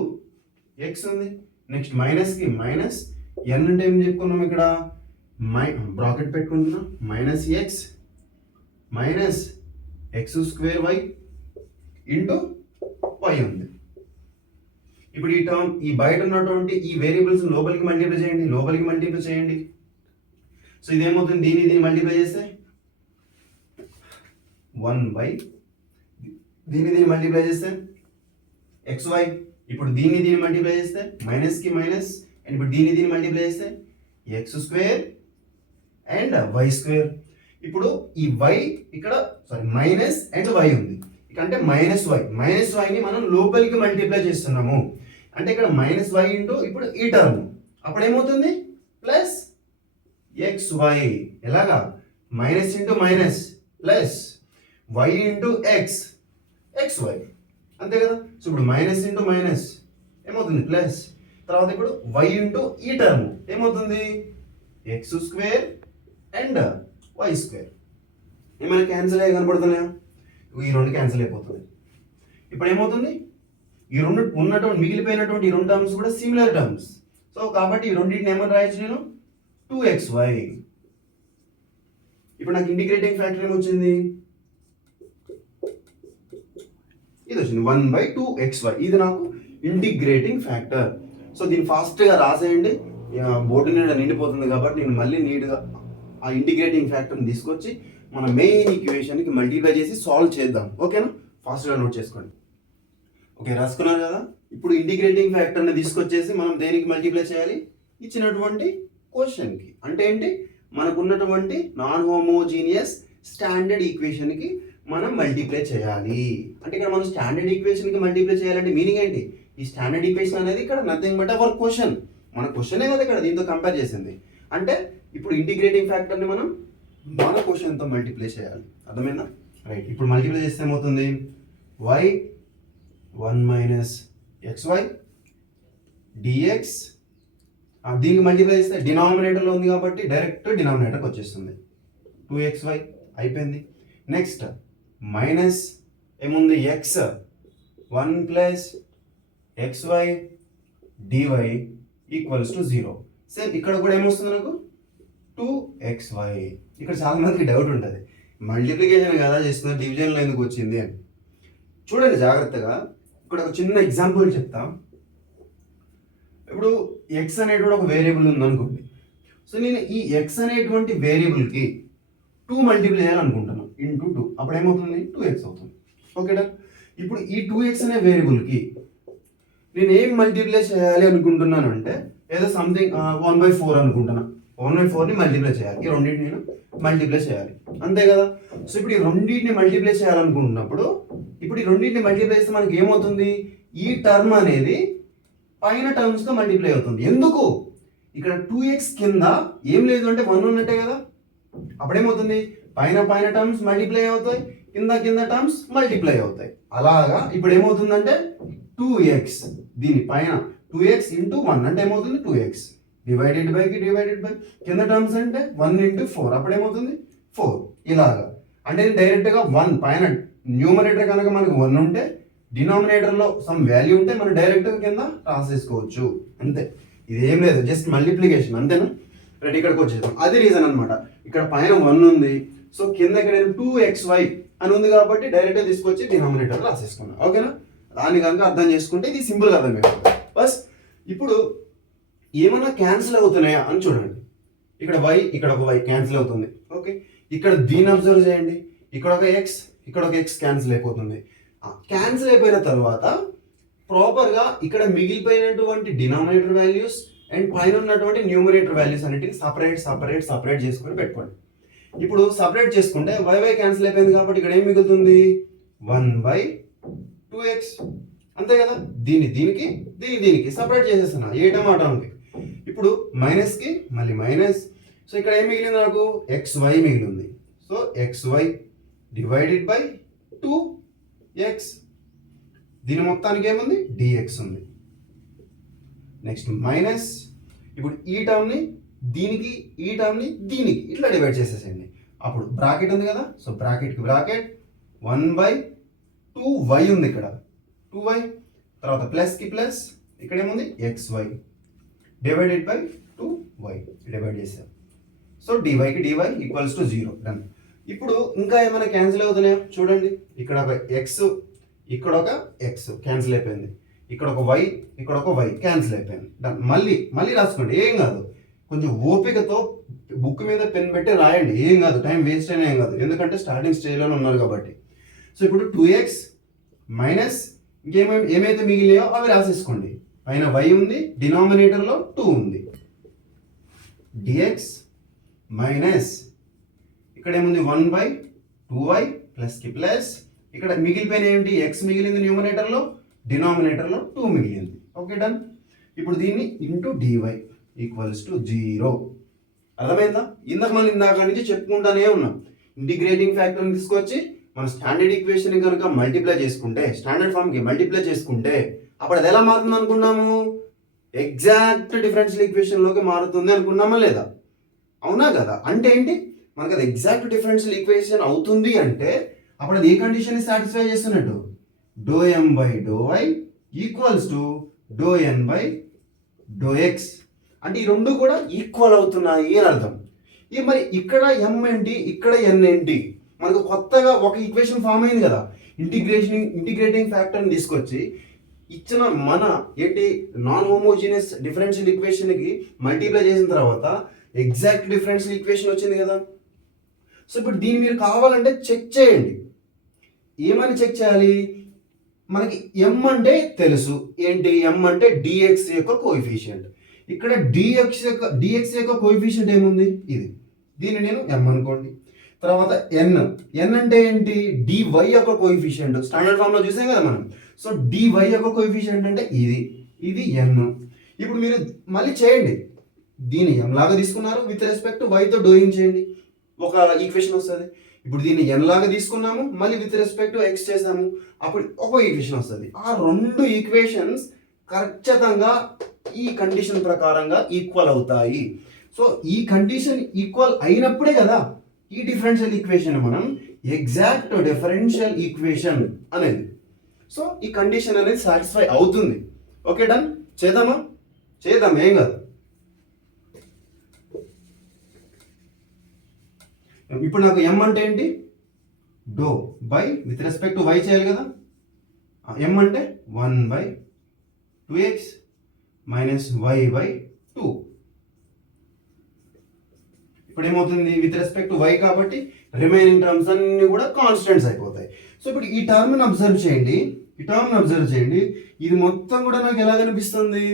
x ఉంది. నెక్స్ట్ మైనస్కి మైనస్, n అంటే ఏం చెప్పుకున్నాం ఇక్కడ, బ్రాకెట్ పెట్టుకుంటున్నా, -x minus x² into y ఉంది. ఇప్పుడు ఈ టర్మ్, ఈ బయట ఉన్నటువంటి ఈ వేరియబుల్స్ లోపలికి మల్టిప్లై చేయండి. సో ఇదేమవుతుంది? దీన్ని మల్టిప్లై చేస్తే 1/, దీన్ని మల్టిప్లై చేస్తే xy. ఇప్పుడు దీన్ని మల్టిప్లై చేస్తే మైనస్కి మైనస్, అండ్ ఇప్పుడు దీన్ని మల్టిప్లై చేస్తే x² అండ్ y². ఇప్పుడు ఈ y ఇక్కడ మైనస్ అండ్ y ఉంది, అంటే -y ని మనం లోపలికి మల్టిప్లై చేస్తున్నాము. అంటే ఇక్కడ -y ఇంటూ ఇప్పుడు ఈ టర్మ్, అప్పుడు ఏమవుతుంది? Plus xy. ఎలాగా? Minus into minus plus y into xy, అంతే కదా. సో ఇప్పుడు మైనస్ ఇంటూ మైనస్ ఏమవుతుంది? ప్లస్. తర్వాత ఇప్పుడు y ఇంటూ ఈ టర్మ్ ఏమవుతుంది? x² and y². ఏమైనా క్యాన్సిల్ అయ్యి కనపడుతున్నాయా? ఈ రెండు క్యాన్సిల్ అయిపోతుంది. ఇప్పుడు ఏమవుతుంది? ఈ రెండు ఉన్నటువంటి మిగిలిపోయినటువంటి ఈ రెండు టర్మ్స్ కూడా సిమిలర్ టర్మ్స్. సో కాబట్టి ఈ రెండింటిని ఏమని రాయొచ్చు నేను? 2xy. ఇప్పుడు నాకు ఇంటిగ్రేటింగ్ ఫ్యాక్టర్ ఏమొచ్చింది? ఇది వచ్చింది 1/2xy. ఇది నాకు ఇంటిగ్రేటింగ్ ఫ్యాక్టర్. సో దీన్ని ఫాస్ట్గా రాసేయండి, బోర్డు నీడ నిండిపోతుంది కాబట్టి నేను మళ్ళీ నీట్గా ఆ ఇంటిగ్రేటింగ్ ఫ్యాక్టర్ని తీసుకొచ్చి మన మెయిన్ ఈక్వేషన్కి మల్టిప్లై చేసి సాల్వ్ చేద్దాం. ఓకేనా? ఫాస్ట్గా నోట్ చేసుకోండి. ఓకే, రాసుకున్నారు కదా. ఇప్పుడు ఇంటిగ్రేటింగ్ ఫ్యాక్టర్ని తీసుకొచ్చేసి మనం దేనికి మల్టిప్లై చేయాలి? ఇచ్చినటువంటి క్వశ్చన్కి. అంటే ఏంటి? మనకున్నటువంటి నాన్ హోమోజీనియస్ స్టాండర్డ్ ఈక్వేషన్కి మనం మల్టిప్లై చేయాలి. అంటే ఇక్కడ మనం స్టాండర్డ్ ఈక్వేషన్కి మల్టిప్లై చేయాలంటే మీనింగ్ ఏంటి? ఈ స్టాండర్డ్ ఈక్వేషన్ అనేది ఇక్కడ నథింగ్ బట్ అవర్ క్వశ్చన్. మన క్వశ్చనే కదా ఇక్కడ దీంతో కంపేర్ చేసింది. అంటే ఇప్పుడు ఇంటిగ్రేటింగ్ ఫ్యాక్టర్ని మనం మన క్వశ్చన్తో మల్టిప్లై చేయాలి. అర్థమైందా? రైట్. ఇప్పుడు మల్టిప్లై చేస్తే ఏమవుతుంది? y 1 - xy dx. దీనికి మల్టిప్లై చేస్తే డినామినేటర్లో ఉంది కాబట్టి డైరెక్ట్ డినామినేటర్కి వచ్చేస్తుంది. 2xy అయిపోయింది. నెక్స్ట్ మైనస్ ఏముంది? x 1 + xy dy = 0. సేమ్ ఇక్కడ కూడా ఏమొస్తుంది నాకు? 2xy. ఇక్కడ చాలా మందికి డౌట్ ఉంటుంది, మల్టిప్లికేషన్ కదా చేస్తున్నారు, డివిజన్లో ఎందుకు వచ్చింది అని. చూడండి జాగ్రత్తగా. ఇక్కడ ఒక చిన్న ఎగ్జాంపుల్ చెప్తాం. ఇప్పుడు ఎక్స్ అనేటువంటి ఒక వేరియబుల్ ఉందనుకోండి. సో నేను ఈ ఎక్స్ అనేటువంటి వేరియబుల్కి 2 మల్టిప్లై చేయాలనుకుంటున్నాను, ఇంటూ 2. అప్పుడు ఏమవుతుంది? 2x అవుతుంది. ఓకేనా? ఇప్పుడు ఈ 2x అనే వేరియబుల్కి నేను ఏం మల్టిప్లై చేయాలి అనుకుంటున్నాను అంటే ఏదో సంథింగ్ 1/4 అనుకుంటున్నా. 1/4ని మల్టిప్లై చేయాలి. ఈ రెండింటిని నేను మల్టిప్లై చేయాలి, అంతే కదా. సో ఇప్పుడు ఈ రెండింటిని మల్టిప్లై చేయాలనుకుంటున్నప్పుడు ఇప్పుడు ఈ రెండింటిని మల్టిప్లై చేస్తే మనకి ఏమవుతుంది? ఈ టర్మ్ అనేది పైన టర్మ్స్తో మల్టిప్లై అవుతుంది. ఎందుకు? ఇక్కడ 2x కింద ఏం లేదు అంటే 1 ఉన్నట్టే కదా. అప్పుడేమవుతుంది? పైన టర్మ్స్ మల్టిప్లై అవుతాయి, కింద టర్మ్స్ మల్టిప్లై అవుతాయి. అలాగా ఇప్పుడు ఏమవుతుందంటే 2x, దీని పైన 2x ఇంటూ 1 అంటే ఏమవుతుంది? 2x డివైడెడ్ బై కింద టర్మ్స్ అంటే 1 × 4 అప్పుడు ఏమవుతుంది? 4. ఇలాగా అంటే డైరెక్ట్గా 1 పైన న్యూమరేటర్ కనుక మనకు 1 ఉంటే డినామినేటర్లో సమ్ వాల్యూ ఉంటే మనం డైరెక్ట్గా కింద రాసేసుకోవచ్చు, అంతే. ఇదేం లేదు, జస్ట్ మల్టిప్లికేషన్, అంతేనా? రైట్. ఇక్కడికి వచ్చేసాం. అది రీజన్ అనమాట. ఇక్కడ పైన 1 ఉంది, సో కింద ఇక్కడ 2xy అని ఉంది కాబట్టి డైరెక్ట్గా తీసుకొచ్చి డినామినేటర్ రాసేసుకున్నాం. ఓకేనా? దాన్ని కనుక అర్థం చేసుకుంటే ఇది సింపుల్గా అర్థమైపోతుంది. బస్ ఇప్పుడు ఏమన్నా క్యాన్సిల్ అవుతున్నాయా అని చూడండి. ఇక్కడ y, ఇక్కడ ఒక y క్యాన్సిల్ అవుతుంది. ఓకే, ఇక్కడ దీన్ని అబ్జర్వ్ చేయండి. ఇక్కడ ఒక x క్యాన్సిల్ అయిపోతుంది. క్యాన్సిల్ అయిపోయిన తర్వాత ప్రాపర్గా ఇక్కడ మిగిలిపోయినటువంటి డినామినేటర్ వాల్యూస్ అండ్ పైన ఉన్నటువంటి న్యూమరేటర్ వాల్యూస్ అన్నిటిని సపరేట్ చేసుకొని పెట్టుకోండి. ఇప్పుడు సపరేట్ చేసుకుంటే y క్యాన్సిల్ అయిపోయింది కాబట్టి ఇక్కడ ఏం మిగులుతుంది 1/2x అంతే కదా. దీనికి దీనికి సపరేట్ చేసేస్తున్నా ఏ టమాటాకి. ఇప్పుడు మైనస్కి మళ్ళీ మైనస్. సో ఇక్కడ ఏం మిగిలింది నాకు xy మిగిలింది. So xy divided by 2x. దీని మొత్తానికి ఏముంది dx ఉంది. Next minus. ఇప్పుడు ఈ టర్మ్ని దీనికి ఈ టర్మ్ని దీనికి ఇట్లా డివైడ్ చేసేసేయండి. అప్పుడు బ్రాకెట్ ఉంది కదా. సో బ్రాకెట్కి బ్రాకెట్ 1/2y ఉంది ఇక్కడ 2y. తర్వాత ప్లస్కి ప్లస్ ఇక్కడ ఏముంది xy divided by 2y divide చేసాం. సో dyకి dy ఈక్వల్స్ టు 0 డన్. ఇప్పుడు ఇంకా ఏమైనా క్యాన్సిల్ అవుతున్నాయో చూడండి. ఇక్కడ ఒక x ఇక్కడ ఒక x క్యాన్సిల్ అయిపోయింది. ఇక్కడ ఒక y ఇక్కడ ఒక y క్యాన్సిల్ అయిపోయింది డన్. మళ్ళీ రాసుకోండి ఏం కాదు. కొంచెం ఓపికతో బుక్ మీద పెన్ పెట్టి రాయండి ఏం కాదు. టైం వేస్ట్ అయినా ఏం కాదు ఎందుకంటే స్టార్టింగ్ స్టేజ్లోనే ఉన్నారు కాబట్టి. సో ఇప్పుడు 2x మైనస్ ఏమైతే మిగిలినాయో అవి రాసేసుకోండి. పైన y ఉంది డినామినేటర్లో 2 ఉంది. dx మైనస్ ఇక్కడ ఏముంది 1/2y ప్లస్కి ప్లస్ ఇక్కడ మిగిలిపోయిన ఏంటి x మిగిలింది న్యూమరేటర్లో, డినామినేటర్లో 2 మిగిలింది. Okay done. ఇప్పుడు దీన్ని ఇంటూ dy ఈక్వల్స్ టు 0. అర్థమైందా? ఇందాక నుంచి చెప్పుకుంటానే ఉన్నాం. ఇంటిగ్రేటింగ్ ఫ్యాక్టర్ని తీసుకొచ్చి మన స్టాండర్డ్ ఈక్వేషన్ కనుక మల్టిప్లై చేసుకుంటే స్టాండర్డ్ ఫామ్కి మల్టిప్లై చేసుకుంటే అప్పుడు అది ఎలా మారుతుంది అనుకున్నాము? ఎగ్జాక్ట్ డిఫరెన్షియల్ ఈక్వేషన్లోకి మారుతుంది అనుకున్నామా లేదా? అవునా కదా. అంటే ఏంటి మనకు అది ఎగ్జాక్ట్ డిఫరెన్షియల్ ఈక్వేషన్ అవుతుంది అంటే అప్పుడు అది ఏ కండిషన్ని సాటిస్ఫై చేస్తున్నట్టు ∂m/∂y ఈక్వల్స్ టు ∂n/∂x. అంటే ఈ రెండు కూడా ఈక్వల్ అవుతున్నాయి అని అర్థం. మరి ఇక్కడ m ఏంటి ఇక్కడ n ఏంటి? మనకు కొత్తగా ఒక ఈక్వేషన్ ఫామ్ అయింది కదా. ఇంటిగ్రేటింగ్ ఫ్యాక్టర్ని తీసుకొచ్చి ఇచ్చిన మన ఏంటి నాన్ హోమోజీనియస్ డిఫరెన్షియల్ ఈక్వేషన్కి మల్టిప్లై చేసిన తర్వాత ఎగ్జాక్ట్ డిఫరెన్షియల్ ఈక్వేషన్ వచ్చింది కదా. సో ఇప్పుడు దీన్ని మీరు కావాలంటే చెక్ చేయండి. ఏమని చెక్ చేయాలి? మనకి m అంటే తెలుసు ఏంటి, m అంటే dx యొక్క కోఎఫిషియంట్. ఇక్కడ dx యొక్క కోఎఫిషియంట్ ఏముంది ఇది, దీన్ని నేను m అనుకోండి. తర్వాత n అంటే ఏంటి dy యొక్క కోఎఫిషియంట్. స్టాండర్డ్ ఫామ్లో చూసాం కదా మనం. సో dy యొక్క కోఎఫిషియంట్ అంటే ఇది n. ఇప్పుడు మీరు మళ్ళీ చేయండి. దీన్ని m లాగా తీసుకున్నారు విత్ రెస్పెక్ట్ టు y తో డూయింగ్ చేయండి ఒక ఈక్వేషన్ వస్తుంది. ఇప్పుడు దీన్ని n లాగా తీసుకున్నాము మళ్ళీ విత్ రెస్పెక్ట్ టు x చేసాము అప్పుడు ఒక ఈక్వేషన్ వస్తుంది. ఆ రెండు ఈక్వేషన్స్ ఖచ్చితంగా ఈ కండిషన్ ప్రకారంగా ఈక్వల్ అవుతాయి. సో ఈ కండిషన్ ఈక్వల్ అయినప్పుడే కదా ఈ డిఫరెన్షియల్ ఈక్వేషన్ మనం ఎగ్జాక్ట్ డిఫరెన్షియల్ ఈక్వేషన్ అనేది. సో ఈ కండిషన్ అనేది సాటిస్ఫై అవుతుంది. Okay done. చేద్దాం ఏం కాదు. ఇప్పుడు నాకు m అంటే ఏంటి doe by with respect to y చేయాలి కదా. m అంటే 1/2x మైనస్ y/2. ఇప్పుడు ఏమవుతుంది విత్ రెస్పెక్ట్ టు y కాబట్టి రిమైనింగ్ టర్మ్స్ అన్ని కూడా కాన్స్టెంట్స్ అయిపోతాయి. సో ఇప్పుడు ఈ టర్మ్ని అబ్జర్వ్ చేయండి. ఇది మొత్తం కూడా నాకు ఎలా కనిపిస్తుంది?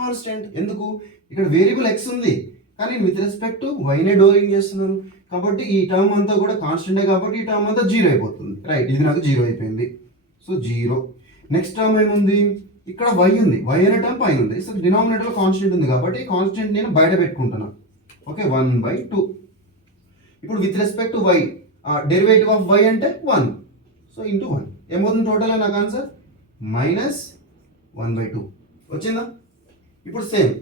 కాన్స్టెంట్. ఎందుకు? ఇక్కడ వేరియబుల్ x ఉంది కానీ విత్ రెస్పెక్ట్ టు వైనే డోయింగ్ చేస్తున్నాను కాబట్టి ఈ టర్మ్ అంతా కూడా కాన్స్టెంటే కాబట్టి ఈ టర్మ్ అంతా 0 అయిపోతుంది. రైట్, ఇది నాకు 0 అయిపోయింది. సో 0. నెక్స్ట్ టర్మ్ ఏముంది? ఇక్కడ y ఉంది. y అనే టర్మ్ పైన ఉంది. సో డినామినేటర్లో కాన్స్టెంట్ ఉంది కాబట్టి కాన్స్టెంట్ నేను బయట పెట్టుకుంటున్నాను. ఓకే 1/2. ఇప్పుడు with respect to y derivative of y అంటే 1. సో ఇంటూ 1 ఏమవుతుంది టోటల్గా నాకు ఆన్సర్ -1/2 వచ్చిందా? ఇప్పుడు సేమ్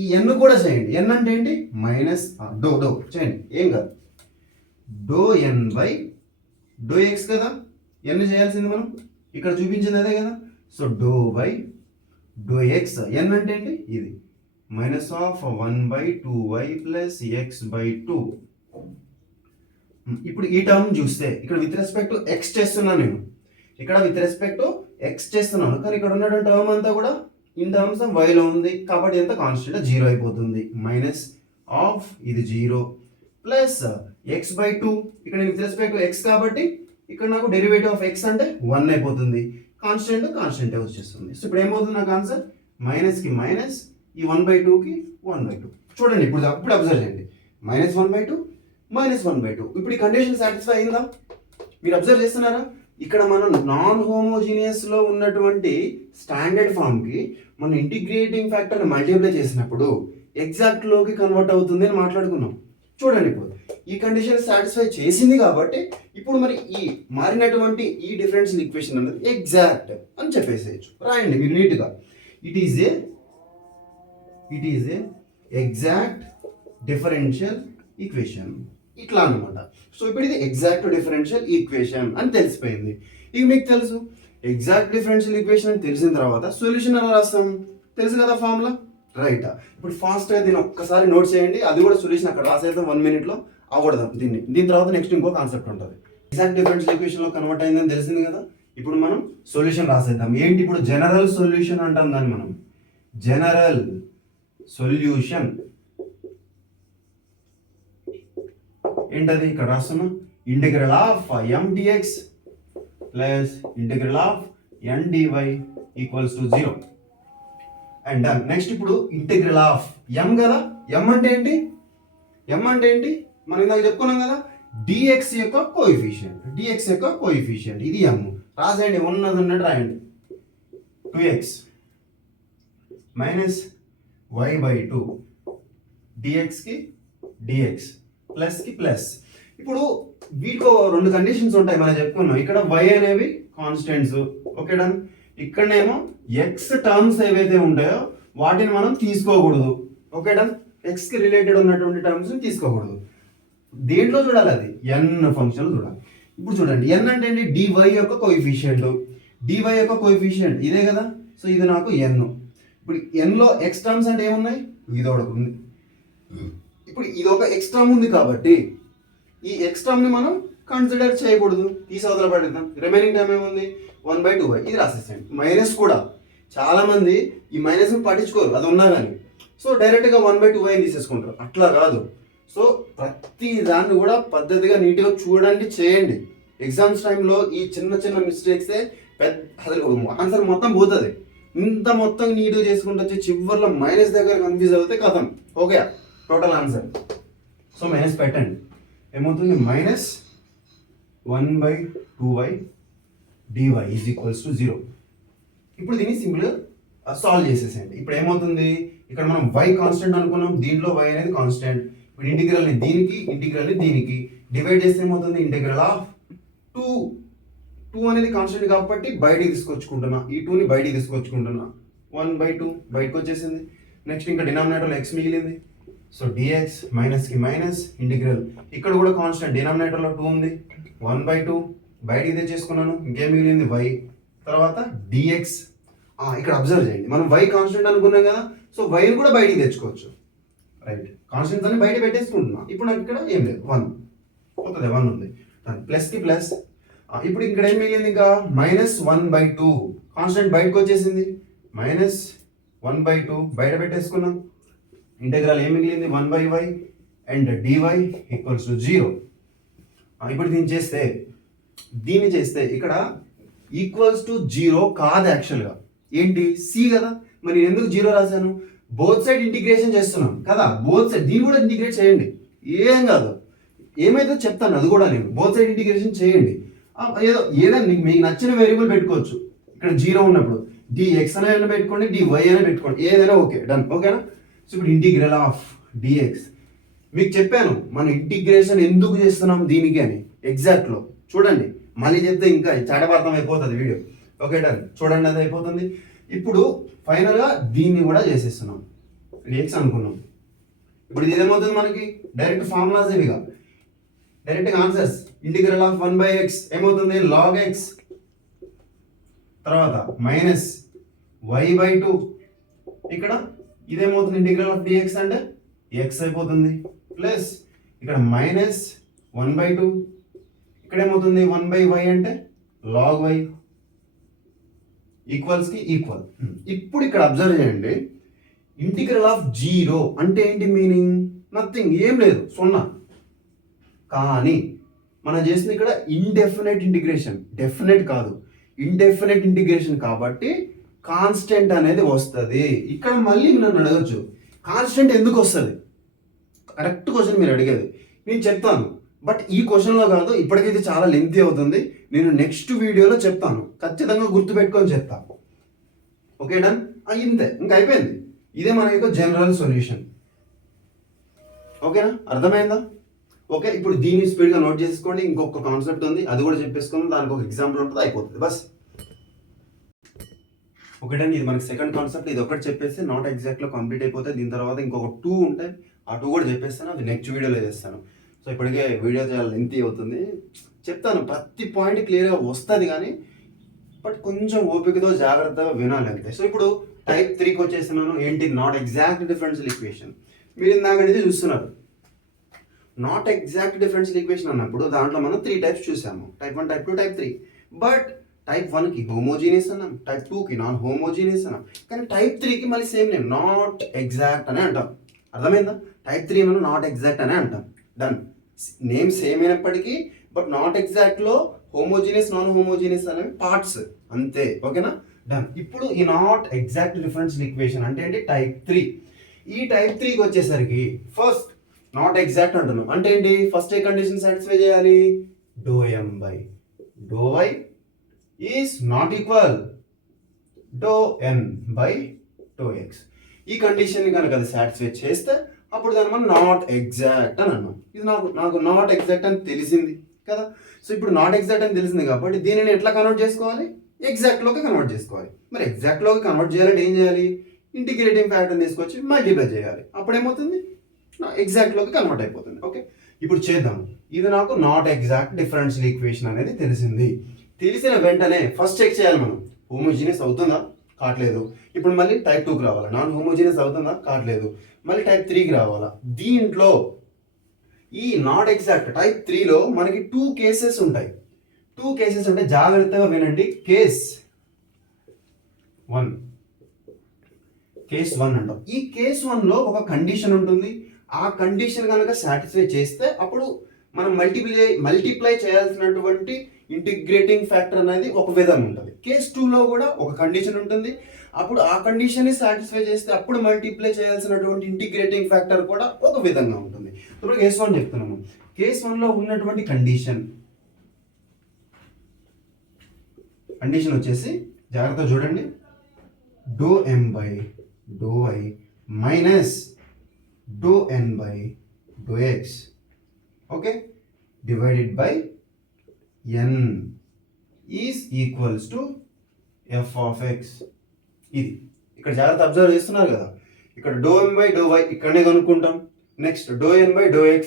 ఈ n కూడా చేయండి. n అంటే ఏంటి మైనస్ డో చేయండి ఏం కాదు. ∂n/∂x కదా. n చేయాల్సింది మనం ఇక్కడ చూపించింది అదే కదా. సో ∂y/∂x n అంటే ఏంటి ఇది -1/2y + x/2. ఇప్పుడు ఈ టర్మ్ చూస్తే ఇక్కడ విత్ రెస్పెక్ట్ టు x చేస్తున్నాను నేను. కానీ ఇక్కడ ఉన్న టర్మ్ అంతా కూడా ఇన్ టర్మ్స్ ఆఫ్ y లో ఉంది కాబట్టి ఎంత కాన్స్టెంట్ 0 అయిపోతుంది. మైనస్ ఆఫ్ ఇది 0 ప్లస్ x/2. ఇక్కడ విత్ రెస్పెక్ట్ టు x కాబట్టి ఇక్కడ నాకు డెరివేటివ్ ఆఫ్ x అంటే 1 అయిపోతుంది. కాన్స్టెంట్ వచ్చేస్తుంది. సో ఇప్పుడు ఏమవుతుంది నాకు ఆన్సర్ మైనస్కి మైనస్ ఈ 1/2కి 1/2. చూడండి ఇప్పుడు అబ్జర్వ్ చేయండి. -1/2 -1/2. ఇప్పుడు ఈ కండిషన్ సాటిస్ఫై అయిందా? మీరు అబ్జర్వ్ చేస్తున్నారా? ఇక్కడ మనం నాన్ హోమోజీనియస్లో ఉన్నటువంటి స్టాండర్డ్ ఫామ్కి మనం ఇంటిగ్రేటింగ్ ఫ్యాక్టర్ని మల్టిప్లై చేసినప్పుడు ఎగ్జాక్ట్లోకి కన్వర్ట్ అవుతుంది అని మాట్లాడుకున్నాం. చూడండి, ఇప్పుడు ఈ కండిషన్ సాటిస్ఫై చేసింది కాబట్టి ఇప్పుడు మరి ఈ మారినటువంటి ఈ డిఫరెన్షియల్ ఈక్వేషన్ అనేది ఎగ్జాక్ట్ అని చెప్పేసేయచ్చు. రాయండి మీరు నీట్గా. It is a exact differential equation, ఇట్లా అనమాట. సో ఇప్పుడు ఇది ఎగ్జాక్ట్ డిఫరెన్షియల్ ఈక్వేషన్ అని తెలిసిపోయింది. ఇక మీకు తెలుసు ఎగ్జాక్ట్ డిఫరెన్షియల్ ఈక్వేషన్ అని తెలిసిన తర్వాత సొల్యూషన్ ఎలా రాస్తాం తెలుసు కదా ఫార్ములా, రైట్? ఇప్పుడు ఫాస్ట్గా దీన్ని ఒక్కసారి నోట్ చేయండి. అది కూడా సొల్యూషన్ అక్కడ రాసేద్దాం 1 minute అవడదాం దీని తర్వాత నెక్స్ట్ ఇంకో కాన్సెప్ట్ ఉంటుంది. ఎగ్జాక్ట్ డిఫరెన్షియల్ ఈక్వేషన్లో కన్వర్ట్ అయిందని తెలిసింది కదా. ఇప్పుడు మనం సొల్యూషన్ రాసేద్దాం. ఏంటి ఇప్పుడు జనరల్ సొల్యూషన్ అంటాం దాన్ని మనం. జనరల్ సొల్యూషన్ ఏంటది? ఇక్కడ రాస్తున్నా integral of m dx plus integral of n dy equals to 0 and done. Next ఇప్పుడు ఇంటిగ్రల్ ఆఫ్ m కదా. m అంటే ఏంటి? మనం ఇందాక చెప్పుకున్నాం కదా, dx యొక్క కోఎఫిషియంట్ ఇది m. రాసేయండి, ఉన్నది ఉన్నట్టు రాయండి. 2x మైనస్ y/2 dxకి dx ప్లస్కి ప్లస్. ఇప్పుడు వీటిలో 2 కండిషన్స్ ఉంటాయి మనం చెప్పుకున్నాం. ఇక్కడ y అనేవి కాన్స్టెంట్స్, ఓకే డన్. ఇక్కడనేమో x టర్మ్స్ ఏవైతే ఉంటాయో వాటిని మనం తీసుకోకూడదు, ఓకే డన్. x కి రిలేటెడ్ ఉన్నటువంటి టర్మ్స్ తీసుకోకూడదు. దేంట్లో చూడాలి? అది n ఫంక్షన్లో చూడాలి. ఇప్పుడు చూడండి, n అంటే ఏంటి? dy యొక్క కోఎఫిషియంట్ ఇదే కదా. సో ఇది నాకు n. ఇప్పుడు n లో x టర్మ్స్ అంటే ఏమున్నాయి? ఇది ఒకటి ఉంది. ఇప్పుడు ఇది ఒక x టర్మ్ ఉంది కాబట్టి ఈ x టర్మ్ ని మనం కన్సిడర్ చేయకూడదు, తీసి అవతల పడేద్దాం. రిమైనింగ్ టైం ఏముంది? 1/2y. ఇది రాసేసండి. మైనస్ కూడా చాలా మంది ఈ మైనస్ పట్టించుకోరు, అది ఉన్నా కానీ. సో డైరెక్ట్గా 1/2y తీసేసుకుంటారు. అట్లా కాదు. సో ప్రతి దాన్ని కూడా పద్ధతిగా నీట్గా చూడడానికి చేయండి. ఎగ్జామ్స్ టైంలో ఈ చిన్న మిస్టేక్సే అసలు ఆన్సర్ మొత్తం పోతుంది. ఇంత మొత్తం నీట్గా చేసుకుంటూ వచ్చి చివరిలో మైనస్ దగ్గర కన్ఫ్యూజ్ అవుతే కథం, okay total answer. So minus పెట్టండి, ఏమవుతుంది? -1/2y dy is equals to 0. ఇప్పుడు దీన్ని సింపుల్గా సాల్వ్ చేసేసేయండి. ఇప్పుడు ఏమవుతుంది? ఇక్కడ మనం y కాన్స్టెంట్ అనుకున్నాం, దీంట్లో y అనేది కాన్స్టెంట్. ఇప్పుడు ఇంటిగ్రల్ని దీనికి డివైడ్ చేస్తే ఏమవుతుంది? ఇంటిగ్రల్ ఆఫ్ 2 అనేది కాన్స్టెంట్ కాబట్టి బయటికి తీసుకొచ్చుకుంటున్నా, ఈ 2ని బయటికి తీసుకొచ్చుకుంటున్నా. 1/2 బయటకు వచ్చేసింది. నెక్స్ట్ ఇంకా డినామినేటర్లో x మిగిలింది. సో dx మైనస్కి మైనస్ ఇంటిగ్రల్, ఇక్కడ కూడా కాన్స్టెంట్ డినామినేటర్లో 2 ఉంది. 1/2 బయటికి తెచ్చేసుకున్నాను, ఇంకేం మిగిలింది? y. తర్వాత dx. ఇక్కడ అబ్జర్వ్ చేయండి, మనం y కాన్స్టెంట్ అనుకున్నాం కదా. సో వైని కూడా బయటికి తెచ్చుకోవచ్చు, రైట్? కాన్స్టెంట్స్ అన్ని బయట పెట్టేసుకుంటున్నా. ఇప్పుడు నాకు ఇక్కడ ఏం లేదు, 1 పోతుంది, 1 ఉంది. ప్లస్కి ప్లస్. ఇప్పుడు ఇక్కడ ఏం మిగిలింది? ఇంకా -1/2 కాన్స్టెంట్ బయటకు వచ్చేసింది. -1/2 బయట పెట్టేసుకున్నాం. ఇంటెగ్రల్ ఏం మిగిలింది? 1/y and dy equals to 0. ఇప్పుడు దీన్ని చేస్తే ఇక్కడ ఈక్వల్స్ టు 0 కాదు, యాక్చువల్గా ఏంటి? c కదా. మరి నేను ఎందుకు 0 రాశాను? బోత్ సైడ్ ఇంటిగ్రేషన్ చేస్తున్నాం కదా, బోత్ సైడ్ దీన్ని కూడా ఇంటిగ్రేట్ చేయండి, ఏం కాదు. ఏమైతే చెప్తాను అది కూడా నేను. బోత్ సైడ్ ఇంటిగ్రేషన్ చేయండి. ఏదైనా మీకు నచ్చిన వేరియబుల్ పెట్టుకోవచ్చు. ఇక్కడ 0 ఉన్నప్పుడు dx అయినా పెట్టుకోండి, dy అయినా పెట్టుకోండి, ఏదైనా ఓకే, డన్, ఓకేనా? సో ఇప్పుడు ఇంటిగ్రల్ ఆఫ్ dx మీకు చెప్పాను మనం ఇంటిగ్రేషన్ ఎందుకు చేస్తున్నాం దీనికి అని ఎగ్జాక్ట్లో. చూడండి, మళ్ళీ చెప్తే ఇంకా చాటపార్థం అయిపోతుంది వీడియో, ఓకే డన్. చూడండి, అది అయిపోతుంది. ఇప్పుడు ఫైనల్గా దీన్ని కూడా చేసేస్తున్నాం, dx అనుకున్నాం. ఇప్పుడు ఇది ఏమవుతుంది? మనకి డైరెక్ట్ ఫార్ములాస్ ఇవిగా, డైరెక్ట్గా ఆన్సర్స్. ఇంటిగ్రల్ ఆఫ్ 1/x ఏమవుతుంది? log x. తర్వాత -y/2. ఇక్కడ ఇదేమవుతుంది? ఇంటిగ్రల్ ఆఫ్ dx అంటే x అయిపోతుంది. ప్లస్ ఇక్కడ -1/2. ఇక్కడ ఏమవుతుంది? 1/y అంటే log y ఈక్వల్స్కి ఈక్వల్. ఇప్పుడు ఇక్కడ అబ్జర్వ్ చేయండి, ఇంటిగ్రల్ ఆఫ్ 0 అంటే ఏంటి మీనింగ్? నథింగ్, ఏం లేదు, 0. కానీ మనం చేసింది ఇక్కడ ఇండెఫినెట్ ఇంటిగ్రేషన్, డెఫినెట్ కాదు, ఇండెఫినెట్ ఇంటిగ్రేషన్ కాబట్టి కాన్స్టెంట్ అనేది వస్తుంది. ఇక్కడ మళ్ళీ నన్ను అడగచ్చు, కాన్స్టెంట్ ఎందుకు వస్తుంది? కరెక్ట్ క్వశ్చన్ మీరు అడిగేది. నేను చెప్తాను, బట్ ఈ క్వశ్చన్లో కాదు, ఇప్పటికైతే చాలా లెంతీ అవుతుంది. నేను నెక్స్ట్ వీడియోలో చెప్తాను, ఖచ్చితంగా గుర్తుపెట్టుకొని చెప్తాను. ఓకే డన్, ఇంతే, ఇంకా అయిపోయింది. ఇదే మన యొక్క జనరల్ సొల్యూషన్. ఓకేనా, అర్థమైందా? ఓకే, ఇప్పుడు దీన్ని స్పీడ్గా నోట్ చేసుకోండి. ఇంకొక కాన్సెప్ట్ ఉంది, అది కూడా చెప్పేసుకుందాం. దానికి ఒక ఎగ్జాంపుల్ ఉంటుంది, అయిపోతుంది బస్. ఒకటండి, ఇది మనకి సెకండ్ కాన్సెప్ట్. ఇది ఒకటి చెప్పేస్తే నాట్ ఎగ్జాక్ట్లో కంప్లీట్ అయిపోతుంది. దీని తర్వాత ఇంకొక 2 ఉంటాయి, ఆ 2 కూడా చెప్పేస్తాను. అది నెక్స్ట్ వీడియోలో చేస్తాను. సో ఇప్పటికే వీడియో చాలా లెంతీ అవుతుంది. చెప్తాను, ప్రతి పాయింట్ క్లియర్గా వస్తుంది కానీ, బట్ కొంచెం ఓపికతో జాగ్రత్తగా వినాలి అంతే. సో ఇప్పుడు టైప్ 3కి వచ్చేస్తున్నాను. ఏంటి? Not exact differential equation. మీరు ఇందాక నుంచి చూస్తున్నారు. నాట్ ఎగ్జాక్ట్ డిఫరెన్షియల్ ఈక్వేషన్ అన్నప్పుడు దాంట్లో మనం 3 టైప్స్ చూసాము. Type 1, type 2, type 3. But type 1కి హోమోజీనియస్ అన్నాం, టైప్ 2కి నాన్ హోమోజీనియస్ అన్నాం. కానీ టైప్ 3కి మళ్ళీ సేమ్ నేమ్, నాట్ ఎగ్జాక్ట్ అనే అంటాం. అర్థమైందా? టైప్ 3 మనం నాట్ ఎగ్జాక్ట్ అనే అంటాం. డన్. నేమ్ సేమ్ అయినప్పటికీ బట్ నాట్ ఎగ్జాక్ట్లో హోమోజీనియస్ నాన్ హోమోజీనియస్ అనేవి పార్ట్స్ అంతే. ఓకేనా? డన్. ఇప్పుడు ఈ నాట్ ఎగ్జాక్ట్ డిఫరెన్షియల్ ఈక్వేషన్ అంటే ఏంటి? టైప్ 3. ఈ టైప్ 3కి వచ్చేసరికి ఫస్ట్ నాట్ ఎగ్జాక్ట్ అంటున్నాం అంటే ఏంటి? ఫస్ట్ ఏ కండిషన్ సాటిస్ఫై చేయాలి? ∂m/∂y is not equal ∂n/∂x. ఈ కండిషన్ కనుక అది సాటిస్ఫై చేస్తే అప్పుడు దాన్ని మనం నాట్ ఎగ్జాక్ట్ అని అన్నాం. ఇది నాకు నాట్ ఎగ్జాక్ట్ అని తెలిసింది కదా. సో ఇప్పుడు నాట్ ఎగ్జాక్ట్ అని తెలిసింది కాబట్టి దీనిని ఎట్లా కన్వర్ట్ చేసుకోవాలి? ఎగ్జాక్ట్లోకి కన్వర్ట్ చేసుకోవాలి. మరి ఎగ్జాక్ట్లోకి కన్వర్ట్ చేయాలంటే ఏం చేయాలి? ఇంటిగ్రేటింగ్ ఫ్యాక్టర్ తీసుకొచ్చి మల్టిప్లై చేయాలి. అప్పుడు ఏమవుతుంది? ఎగ్జాక్ట్లోకి కన్వర్ట్ అయిపోతుంది. ఓకే, ఇప్పుడు చేద్దాం. ఇది నాకు నాట్ ఎగ్జాక్ట్ డిఫరెన్షియల్ ఈక్వేషన్ అనేది తెలిసింది. తెలిసిన వెంటనే ఫస్ట్ చెక్ చేయాలి మనం, హోమోజీనియస్ అవుతుందా? కావట్లేదు. ఇప్పుడు మళ్ళీ టైప్ 2కి రావాలా? నాన్ హోమోజీనియస్ అవుతుందా? కావట్లేదు. మళ్ళీ టైప్ 3కి రావాలా? దీంట్లో ఈ నాట్ ఎగ్జాక్ట్ టైప్ 3లో మనకి 2 కేసెస్ ఉంటాయి. 2 కేసెస్ అంటే జాగ్రత్తగా వినండి. కేస్ 1 అంటాం. ఈ కేస్ 1లో ఒక కండిషన్ ఉంటుంది. ఆ కండిషన్ కనుక సాటిస్ఫై చేస్తే అప్పుడు మనం మల్టిప్లై చేయాల్సినటువంటి ఇంటిగ్రేటింగ్ ఫ్యాక్టర్ అనేది ఒక విధంగా ఉంటుంది. కేస్ 2లో కూడా ఒక కండిషన్ ఉంటుంది. అప్పుడు ఆ కండిషన్ని సాటిస్ఫై చేస్తే అప్పుడు మల్టిప్లై చేయాల్సినటువంటి ఇంటిగ్రేటింగ్ ఫ్యాక్టర్ కూడా ఒక విధంగా ఉంటుంది. ఇప్పుడు కేస్ 1 చెప్తున్నాము. కేస్ 1లో ఉన్నటువంటి కండిషన్ వచ్చేసి జాగ్రత్త చూడండి, ∂m/∂y minus ∂n/∂x okay divided by n is equals to f of x. ఇది ఇక్కడ జాగ్రత్త అబ్జర్వ్ చేస్తున్నారు కదా. ఇక్కడ ∂m/∂y ఇక్కడనే కనుక్కుంటాం. నెక్స్ట్ ∂n/∂x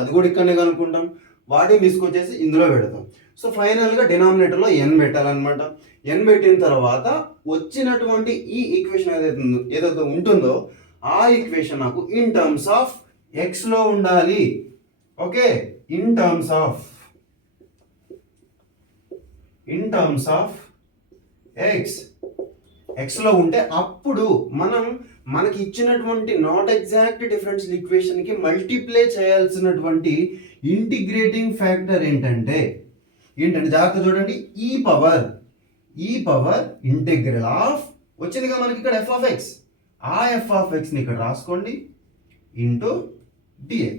అది కూడా ఇక్కడనే కనుక్కుంటాం. వాటిని తీసుకొచ్చేసి ఇందులో పెడతాం. సో ఫైనల్గా డినామినేటర్లో n పెట్టాలన్నమాట. n పెట్టిన తర్వాత వచ్చినటువంటి ఈ ఈక్వేషన్ ఏదైతే ఉంటుందో ఆ ఈక్వేషన్ నాకు ఇన్ టర్మ్స్ ఆఫ్ ఎక్స్లో ఉండాలి. ఓకే, ఇన్ టర్మ్స్ ఆఫ్ ఎక్స్లో ఉంటే అప్పుడు మనకి ఇచ్చినటువంటి నాట్ ఎగ్జాక్ట్ డిఫరెన్షియల్ ఈక్వేషన్కి మల్టిప్లై చేయాల్సినటువంటి ఇంటిగ్రేటింగ్ ఫ్యాక్టర్ ఏంటంటే జాగ్రత్త చూడండి, ఈ పవర్ ఇంటిగ్రల్ ఆఫ్ వచ్చిందిగా మనకి ఇక్కడ f of x. ఆ f of xని ఇక్కడ రాసుకోండి ఇంటూ dx.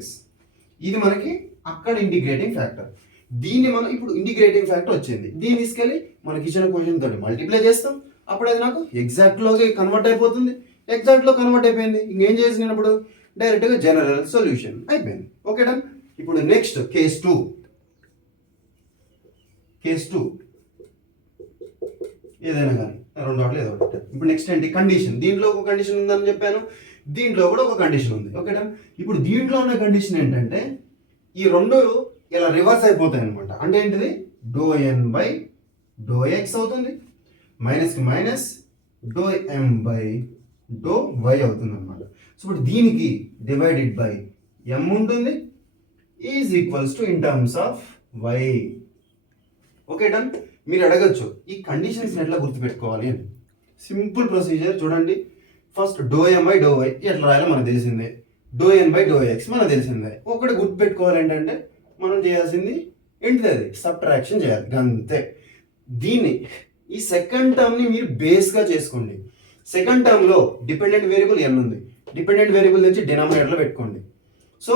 ఇది మనకి అక్కడ ఇంటిగ్రేటింగ్ ఫ్యాక్టర్. దీన్ని మనం ఇప్పుడు ఇంటిగ్రేటింగ్ ఫ్యాక్టర్ వచ్చింది, దీన్ని తీసుకెళ్ళి మనకి ఇచ్చిన క్వశ్చన్ తోటి మల్టిప్లై చేస్తాం. అప్పుడు అది నాకు ఎగ్జాక్ట్లోకి కన్వర్ట్ అయిపోతుంది. ఎగ్జాక్ట్లో కన్వర్ట్ అయిపోయింది. ఇంకేం చేసినప్పుడు డైరెక్ట్గా జనరల్ సొల్యూషన్ అయిపోయింది. Okay done. ఇప్పుడు నెక్స్ట్ కేస్ 2 ఏదైనా కానీ రెండు వాటిలో ఏదో ఒకటి. ఇప్పుడు నెక్స్ట్ ఏంటి? కండిషన్. దీంట్లో ఒక కండిషన్ ఉందని చెప్పాను, దీంట్లో కూడా ఒక కండిషన్ ఉంది. Okay done. ఇప్పుడు దీంట్లో ఉన్న కండిషన్ ఏంటంటే ఈ రెండు ఇలా రివర్స్ అయిపోతాయి అనమాట. అంటే ఏంటిది? ∂n/∂x అవుతుంది, మైనస్కి మైనస్ ∂m/∂y అవుతుంది అనమాట. సో ఇప్పుడు దీనికి డివైడెడ్ బై m ఉంటుంది, is equals to in terms of y. Okay done. మీరు అడగచ్చు ఈ కండిషన్స్ ఎట్లా గుర్తుపెట్టుకోవాలి అని. సింపుల్ ప్రొసీజర్ చూడండి. ఫస్ట్ ∂m/∂y ఎట్లా రాయాలో మనకు తెలిసిందే, ∂n/∂x మనకు తెలిసిందే. ఒకటి గుర్తుపెట్టుకోవాలి ఏంటంటే మనం చేయాల్సింది ఏంటిది? అది సబ్ట్రాక్షన్ చేయాలి అంతే. ఈ సెకండ్ టర్మ్ని మీరు బేస్గా చేసుకోండి. సెకండ్ టర్మ్లో డిపెండెంట్ వేరియబుల్ n ఉంది. డిపెండెంట్ వేరియబుల్ తెచ్చి డినామినేటర్లో పెట్టుకోండి. సో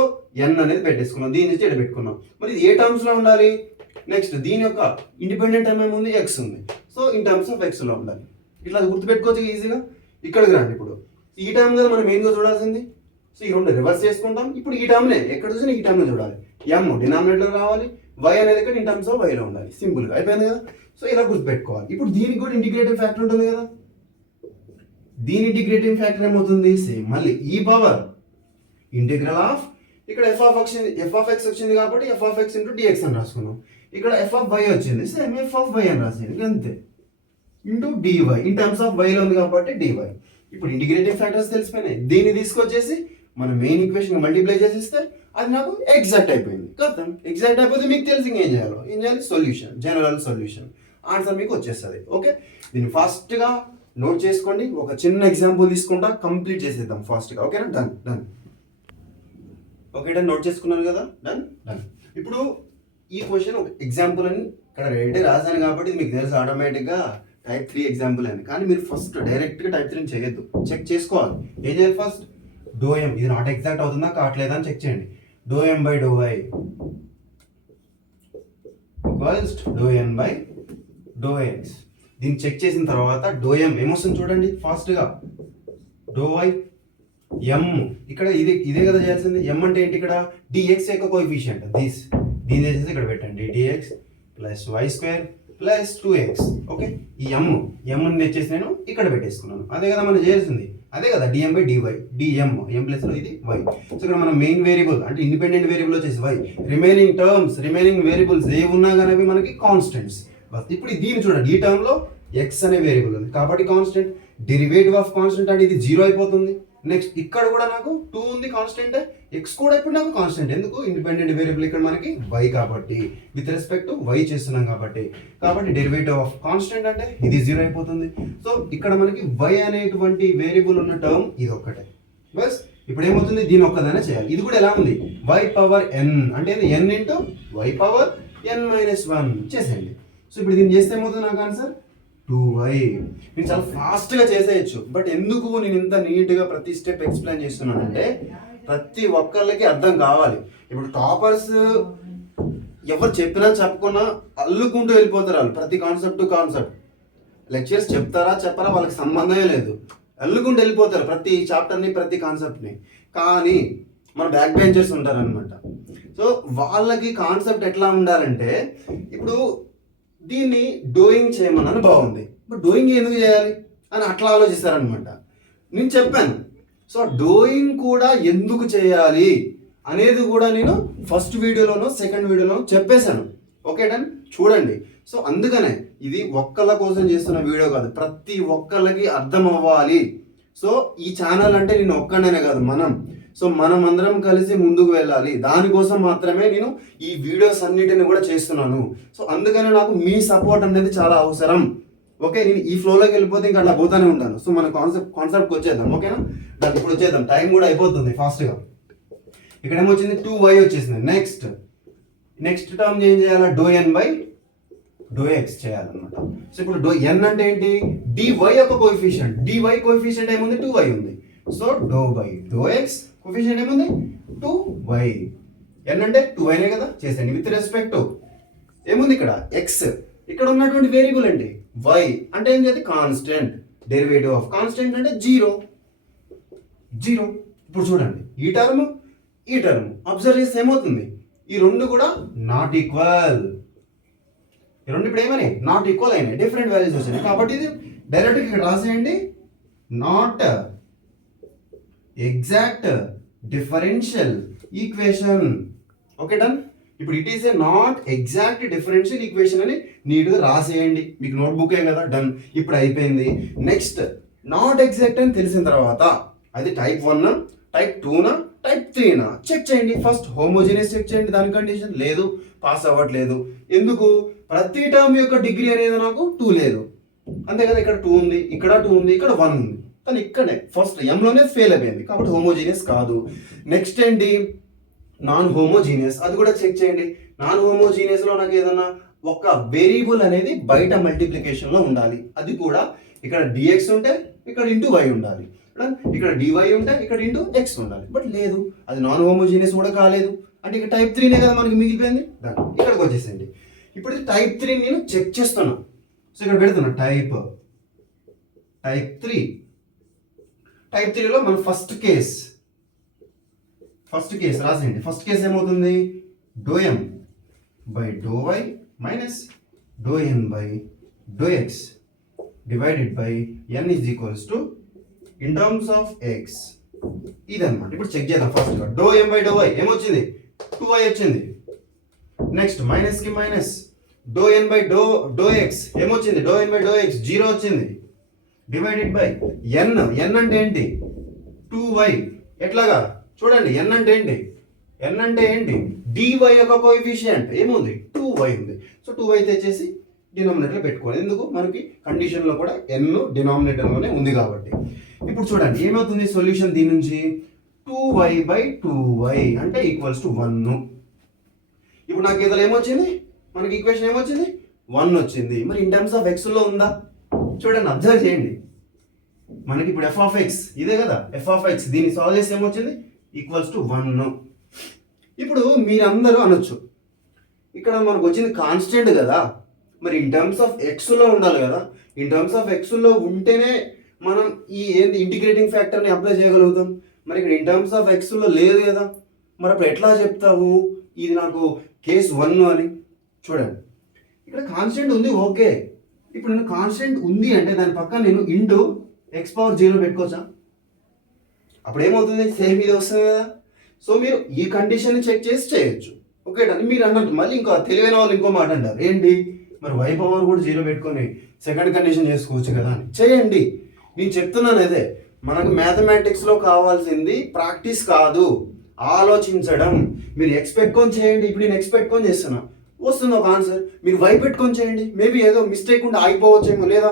n అనేది పెట్టేసుకున్నాం, దీని నుంచి ఇక్కడ పెట్టుకున్నాం. మరి ఇది ఏ టర్మ్స్లో ఉండాలి? నెక్స్ట్ దీని యొక్క ఇండిపెండెంట్ టర్మ్ ఏముంది? ఎక్స్ ఉంది. సో ఇన్ టర్మ్స్ ఆఫ్ ఎక్స్లో ఉండాలి. ఇట్లా గుర్తుపెట్టుకోవచ్చు ఈజీగా. ఇక్కడికి రండి. ఇప్పుడు ఈ టర్మ్ కదా మనం మెయిన్గా చూడాల్సింది. సో ఈ రెండు రివర్స్ చేసుకుంటాం. ఇప్పుడు ఈ టర్మ్నే ఎక్కడ చూసినా ఈ టర్మ్లో చూడాలి. ఎమ్ డినామినేటర్ రావాలి, వై అనేది ఇక్కడ ఇన్ టర్మ్స్ ఆఫ్ వైలో ఉండాలి. సింపుల్గా అయిపోయింది కదా. సో ఇలా గుర్తుపెట్టుకోవాలి. ఇప్పుడు దీనికి కూడా ఇంటిగ్రేటింగ్ ఫ్యాక్టర్ ఉంటుంది కదా. దీని ఇంటిగ్రేటింగ్ ఫ్యాక్టర్ ఏమవుతుంది? సేమ్ మళ్ళీ ఈ పవర్ ఇంటిగ్రల్ ఆఫ్ ఇక్కడ ఎఫ్ ఆఫ్ ఎక్స్ వచ్చింది కాబట్టి F of X into D X అని రాసుకున్నాం. ఇక్కడ ఎఫ్ ఆఫ్ వై వచ్చింది, సేమ్ ఎఫ్ ఆఫ్ వై అని రాసేది అంతే, into D Y in terms of వైలో ఉంది కాబట్టి డివై. ఇప్పుడు ఇంటిగ్రేటింగ్ ఫ్యాక్టర్స్ తెలిసిపోయినాయి. దీన్ని తీసుకొచ్చేసి మనం మెయిన్ ఈక్వేషన్ మల్టిప్లై చేసిస్తే అది నాకు ఎగ్జాక్ట్ అయిపోయింది. కథం ఎగ్జాక్ట్ అయిపోతే మీకు తెలిసి ఏం చేయాలి? సొల్యూషన్, జనరల్ సొల్యూషన్, ఆన్సర్ మీకు వచ్చేస్తుంది. ఓకే, దీన్ని ఫాస్ట్గా నోట్ చేసుకోండి. ఒక చిన్న ఎగ్జాంపుల్ తీసుకుంటా, కంప్లీట్ చేసేద్దాం ఫాస్ట్గా. ఓకేనా? డన్. ఓకే డన్, నోట్ చేసుకున్నాను కదా. డన్. ఇప్పుడు ఈ క్వశ్చన్ ఒక ఎగ్జాంపుల్ అని ఇక్కడ రెడీ రాశాను కాబట్టి ఇది మీకు తెలుసు ఆటోమేటిక్గా టైప్ 3 ఎగ్జాంపుల్ అని. కానీ మీరు ఫస్ట్ డైరెక్ట్గా టైప్ 3 చేయొద్దు, చెక్ చేసుకోవాలి. ఏం చేయాలి? ఫస్ట్ డో ఎం ఇది నాట్ ఎగ్జాక్ట్ అవుతుందా కావట్లేదా అని చెక్ చేయండి. Doe M by do Y equals doe N by do X. దీన్ని చెక్ చేసిన తర్వాత డో ఎం ఏమొస్తుంది చూడండి ఫాస్ట్గా. డో వై ఎం ఇక్కడ ఇదే కదా చేయాల్సింది. ఎం అంటే ఏంటి? ఇక్కడ డిఎక్స్ యొక్క కోఎఫిషియంట్ దీని చేసేసి ఇక్కడ పెట్టండి. DX plus why square plus 2x. Okay, ఈ ఎమ్ని తెచ్చేసి నేను ఇక్కడ పెట్టేసుకున్నాను. అదే కదా మనం చేయాల్సింది, అదే కదా డిఎం బై డివై. డిఎం ఎం ప్లస్లో ఇది వై. సో ఇక్కడ మనం మెయిన్ వేరియబుల్ అంటే ఇండిపెండెంట్ వేరియబుల్ వచ్చేసి వై. రిమైనింగ్ వేరియబుల్స్ ఏ ఉన్నా కానీ అవి మనకి కాన్స్టెంట్స్. బస్ ఇప్పుడు దీన్ని చూడండి, ఈ టర్మ్లో ఎక్స్ అనే వేరియబుల్ ఉంది కాబట్టి కాన్స్టెంట్. డెరివేటివ్ ఆఫ్ కాన్స్టెంట్ అంటే ఇది 0 అయిపోతుంది. నెక్స్ట్ ఇక్కడ కూడా నాకు 2 ఉంది కాన్స్టెంట్, ఎక్స్ కూడా ఇప్పుడు నాకు కాన్స్టెంట్. ఎందుకు? ఇండిపెండెంట్ వేరియబుల్ ఇక్కడ మనకి వై కాబట్టి, విత్ రెస్పెక్ట్ టు వై చేస్తున్నాం కాబట్టి డెరివేటివ్ ఆఫ్ కాన్స్టెంట్ అంటే ఇది 0 అయిపోతుంది. సో ఇక్కడ మనకి వై అనేటువంటి వేరియబుల్ ఉన్న టర్మ్ ఇది ఒక్కటే. బస్ ఇప్పుడు ఏమవుతుంది? దీని ఒక్కదనే చేయాలి. ఇది కూడా ఎలా ఉంది? వై పవర్ ఎన్ అంటే ఎన్ ఇంటూ వై పవర్ n-1 చేసేయండి. సో ఇప్పుడు దీన్ని చేస్తే ఏమవుతుంది నాకు ఆన్సర్? 2y. నేను చాలా ఫాస్ట్గా చేసేయచ్చు, బట్ ఎందుకు నేను ఇంత నీట్గా ప్రతి స్టెప్ ఎక్స్ప్లెయిన్ చేస్తున్నానంటే ప్రతి ఒక్కళ్ళకి అర్థం కావాలి. ఇప్పుడు టాపర్స్ ఎవరు చెప్పినా చెప్పకున్నా అల్లుకుంటూ వెళ్ళిపోతారు వాళ్ళు, ప్రతి కాన్సెప్ట్ లెక్చర్స్ చెప్తారా చెప్పరా వాళ్ళకి సంబంధమే లేదు, అల్లుకుంటూ వెళ్ళిపోతారు ప్రతి చాప్టర్ని ప్రతి కాన్సెప్ట్ని. కానీ మన బ్యాక్ బెంచర్స్ ఉంటారనమాట. సో వాళ్ళకి కాన్సెప్ట్ ఎట్లా ఉండాలంటే ఇప్పుడు దీన్ని డూయింగ్ చేయమని బాగుంది, బట్ డూయింగ్ ఎందుకు చేయాలి అని అట్లా ఆలోచిస్తారనమాట. నేను చెప్పాను. సో డూయింగ్ కూడా ఎందుకు చేయాలి అనేది కూడా నేను ఫస్ట్ వీడియోలోనో సెకండ్ వీడియోలో చెప్పేశాను. ఓకే డన్, చూడండి. సో అందుకనే ఇది ఒక్కళ్ళ కోసం చేస్తున్న వీడియో కాదు, ప్రతి ఒక్కళ్ళకి అర్థం అవ్వాలి. సో ఈ ఛానల్ అంటే నేను ఒక్కడనే కాదు, మనం అందరం కలిసి ముందుకు వెళ్ళాలి. దానికోసం మాత్రమే నేను ఈ వీడియోస్ అన్నిటిని కూడా చేస్తున్నాను. సో అందుకనే నాకు మీ సపోర్ట్ అనేది చాలా అవసరం. ఓకే, నేను ఈ ఫ్లోలోకి వెళ్ళిపోతే ఇంకా అలా పోతానే ఉంటాను. సో మన కాన్సెప్ట్కి వచ్చేద్దాం. ఓకేనా, దానికి ఇప్పుడు వచ్చేద్దాం, టైం కూడా అయిపోతుంది ఫాస్ట్గా. ఇక్కడ ఏమొచ్చింది? 2y వచ్చేసింది. నెక్స్ట్ టర్మ్ ఏం చేయాలా? Doe N by do X చేయాలన్నమాట. సో ఇప్పుడు డో ఎన్ అంటే ఏంటి? డివై యొక్క కోఎఫిషియంట్. డివై కోఎఫిషియంట్ ఏముంది? 2y ఉంది. So doe by do X coefficient ఏముంది? 2y. ఎన్ అంటే 2yనే కదా చేసేయండి. విత్ రెస్పెక్ట్ ఏముంది ఇక్కడ? ఎక్స్. ఇక్కడ ఉన్నటువంటి వేరియబుల్ ఏంటి? y. అంటే ఏం చేయాలి? కాన్స్టెంట్. డెరివేటివ్ ఆఫ్ కాన్స్టెంట్ అంటే 0. ఇప్పుడు చూడండి, ఈ టర్మ్ అబ్జర్వ్ చేస్తే ఏమవుతుంది? ఈ రెండు కూడా నాట్ ఈక్వల్. ఈ రెండు ఇప్పుడు ఏమని? నాట్ ఈక్వల్ అయినాయి, డిఫరెంట్ వాల్యూస్ వచ్చినాయి. కాబట్టి ఇది డైరెక్ట్గా ఇక్కడ రాసేయండి, not exact differential equation. Okay done. ఇప్పుడు it is a not exact differential equation అని నీట్గా రాసేయండి. మీకు నోట్బుకే కదా. డన్, ఇప్పుడు అయిపోయింది. నెక్స్ట్ నాట్ ఎగ్జాక్ట్ అని తెలిసిన తర్వాత అది టైప్ 1, టైప్ 2, టైప్ 3 చెక్ చేయండి. ఫస్ట్ హోమోజీనియస్ చెక్ చేయండి, దాని కండిషన్ లేదు, పాస్ అవ్వట్లేదు. ఎందుకు? ప్రతి టర్మ్ యొక్క డిగ్రీ అనేది నాకు 2 లేదు, అంతే కదా. ఇక్కడ 2 ఉంది, ఇక్కడ 2 ఉంది, ఇక్కడ 1 ఉంది. కానీ ఇక్కడే ఫస్ట్ ఎంలోనే ఫెయిల్ అయిపోయింది కాబట్టి హోమోజీనియస్ కాదు. నెక్స్ట్ ఏంటి? Non homogeneous. అది కూడా చెక్ చేయండి. నాన్ హోమోజీనియస్లో నాకు ఏదన్నా ఒక వేరియబుల్ అనేది బయట మల్టిప్లికేషన్లో ఉండాలి. అది కూడా ఇక్కడ డిఎక్స్ ఉంటే ఇక్కడ ఇంటూ వై ఉండాలి. ఇక్కడ డివై ఉంటే ఇక్కడ ఇంటూ ఎక్స్ ఉండాలి, బట్ లేదు, అది నాన్ హోమోజీనియస్ కూడా కాలేదు. అంటే ఇక్కడ టైప్ 3నే కదా మనకి మిగిలిపోయింది. దాన్ని ఇక్కడికి వచ్చేసేయండి. ఇప్పుడు టైప్ 3 నేను చెక్ చేస్తున్నా. సో ఇక్కడ పెడుతున్నా టైప్ 3. టైప్ 3లో మన ఫస్ట్ కేస్ రాసేయండి. ఫస్ట్ కేస్ ఏమవుతుంది? Do M by do Y minus do N by do X divided by N is equals to in terms of X. ఇదన్నమాట. ఇప్పుడు చెక్ చేద్దాం. First do M by do Y ఏమొచ్చింది? 2y వచ్చింది. Next minus కి minus do N by do X ఏమొచ్చింది? Do N by do X 0 వచ్చింది. Divided by ఎన్. ఎన్ అంటే ఏంటి? 2y. ఎట్లాగా చూడండి, ఎన్ అంటే ఏంటి? ఎన్ అంటే ఏంటి? dy యొక్క కోఎఫిషియంట్ ఏముంది? 2y ఉంది. సో 2y తెచ్చేసి డినామినేటర్ పెట్టుకోవాలి. ఎందుకు? మనకి కండిషన్లో కూడా ఎన్ డినామినేటర్లోనే ఉంది కాబట్టి. ఇప్పుడు చూడండి ఏమవుతుంది సొల్యూషన్ దీని నుంచి? 2y బై 2y అంటే ఈక్వల్స్ టు 1. ఇప్పుడు నాకు ఇదిలో ఏమొచ్చింది? మనకి ఈక్వేషన్ ఏమొచ్చింది? 1 వచ్చింది. మరి ఇన్ టర్మ్స్ ఆఫ్ ఎక్స్లో ఉందా? చూడండి, అబ్జర్వ్ చేయండి. మనకి ఇప్పుడు ఎఫ్ ఆఫ్ ఎక్స్ ఇదే కదా, ఎఫ్ ఆఫ్ ఎక్స్. దీన్ని సాల్వ్ చేస్తే ఏమొచ్చింది? Equals to 1. ఇప్పుడు మీరందరూ అనొచ్చు, ఇక్కడ మనకు వచ్చింది కాన్స్టెంట్ కదా, మరి ఇన్ టర్మ్స్ ఆఫ్ ఎక్స్లో ఉండాలి కదా. ఇన్ టర్మ్స్ ఆఫ్ ఎక్స్లో ఉంటేనే మనం ఈ ఏంటి ఇంటిగ్రేటింగ్ ఫ్యాక్టర్ని అప్లై చేయగలుగుతాం. మరి ఇక్కడ ఇన్ టర్మ్స్ ఆఫ్ ఎక్స్లో లేదు కదా, మరి అప్పుడు ఎట్లా చెప్తావు ఇది నాకు కేస్ 1 అని? చూడండి, ఇక్కడ కాన్స్టెంట్ ఉంది, ఓకే. ఇప్పుడు నేను కాన్స్టెంట్ ఉంది అంటే దాని పక్కన నేను ఇంటూ ఎక్స్ పవర్ 0 పెట్టుకోవచ్చా? అప్పుడు ఏమవుతుంది? సేమ్ ఇది వస్తుంది కదా. సో మీరు ఈ కండిషన్ని చెక్ చేసి చేయొచ్చు, ఓకే. మీరు అన్నట్టు మళ్ళీ ఇంకో తెలివైన వాళ్ళు ఇంకో మాట అంటారు, ఏంటి మరి y పవర్ కూడా 0 పెట్టుకొని సెకండ్ కండిషన్ చేసుకోవచ్చు కదా అని. చేయండి, నేను చెప్తున్నాను అదే. మనకు మ్యాథమెటిక్స్లో కావాల్సింది ప్రాక్టీస్ కాదు, ఆలోచించడం. మీరు ఎక్స్ పెట్టుకొని చేయండి. ఇప్పుడు నేను ఎక్స్ పెట్టుకొని చేస్తున్నా, వస్తుంది ఒక ఆన్సర్. మీరు y పెట్టుకొని చేయండి, మేబీ ఏదో మిస్టేక్ ఉంటే ఆగిపోవచ్చేమో, లేదా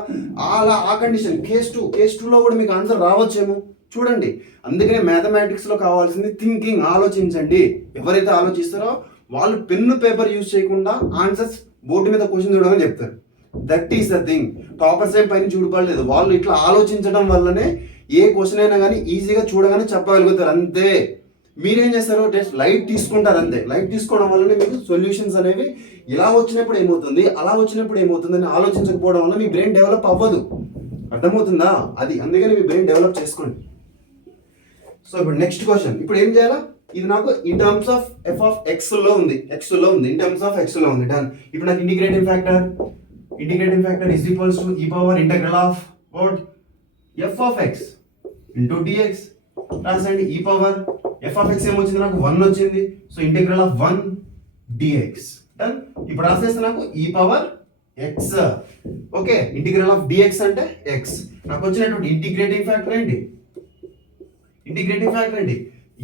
అలా ఆ కండిషన్ కేస్ 2లో కూడా మీకు ఆన్సర్ రావచ్చేమో. చూడండి, అందుకనే మ్యాథమెటిక్స్లో కావాల్సింది థింకింగ్, ఆలోచించండి. ఎవరైతే ఆలోచిస్తారో వాళ్ళు పెన్ను పేపర్ యూజ్ చేయకుండా ఆన్సర్స్ బోర్డు మీద క్వశ్చన్ చూడమని చెప్తారు. That is the thing. Toppers ఏం పైన చూడపడలేదు, వాళ్ళు ఇట్లా ఆలోచించడం వల్లనే ఏ క్వశ్చన్ అయినా కానీ ఈజీగా చూడగానే చెప్పగలుగుతారు, అంతే. మీరేం చేస్తారు? జస్ట్ లైట్ తీసుకుంటారు, అంతే. లైట్ తీసుకోవడం వల్లనే మీకు సొల్యూషన్స్ అనేవి ఇలా వచ్చినప్పుడు ఏమవుతుంది, అలా వచ్చినప్పుడు ఏమవుతుంది అని ఆలోచించకపోవడం వల్ల మీ బ్రెయిన్ డెవలప్ అవ్వదు. అర్థమవుతుందా? అది అందుకని మీ బ్రెయిన్ డెవలప్ చేసుకోండి. సో ఇప్పుడు నెక్స్ట్ క్వశ్చన్. ఇప్పుడు ఏం చేయాలా? ఇది నాకు in terms of F of ఎక్స్లో ఉంది, ఇన్ టర్మ్స్ ఆఫ్ ఎక్స్లో ఉంది. డన్. ఇప్పుడు నాకు integrating factor is equals to ఈ power integral of what? F of X into D X. రాసండి, ఈ పవర్ ఎఫ్ ఆఫ్ ఎక్స్ ఏమొచ్చింది? నాకు 1 వచ్చింది. So integral of 1 D X. Done. ఇప్పుడు రాసేస్తే నాకు ఈ power X, okay. Integral of D X అంటే ఎక్స్. నాకు వచ్చినటువంటి ఇంటిగ్రేటింగ్ ఫ్యాక్టర్ ఏంటి?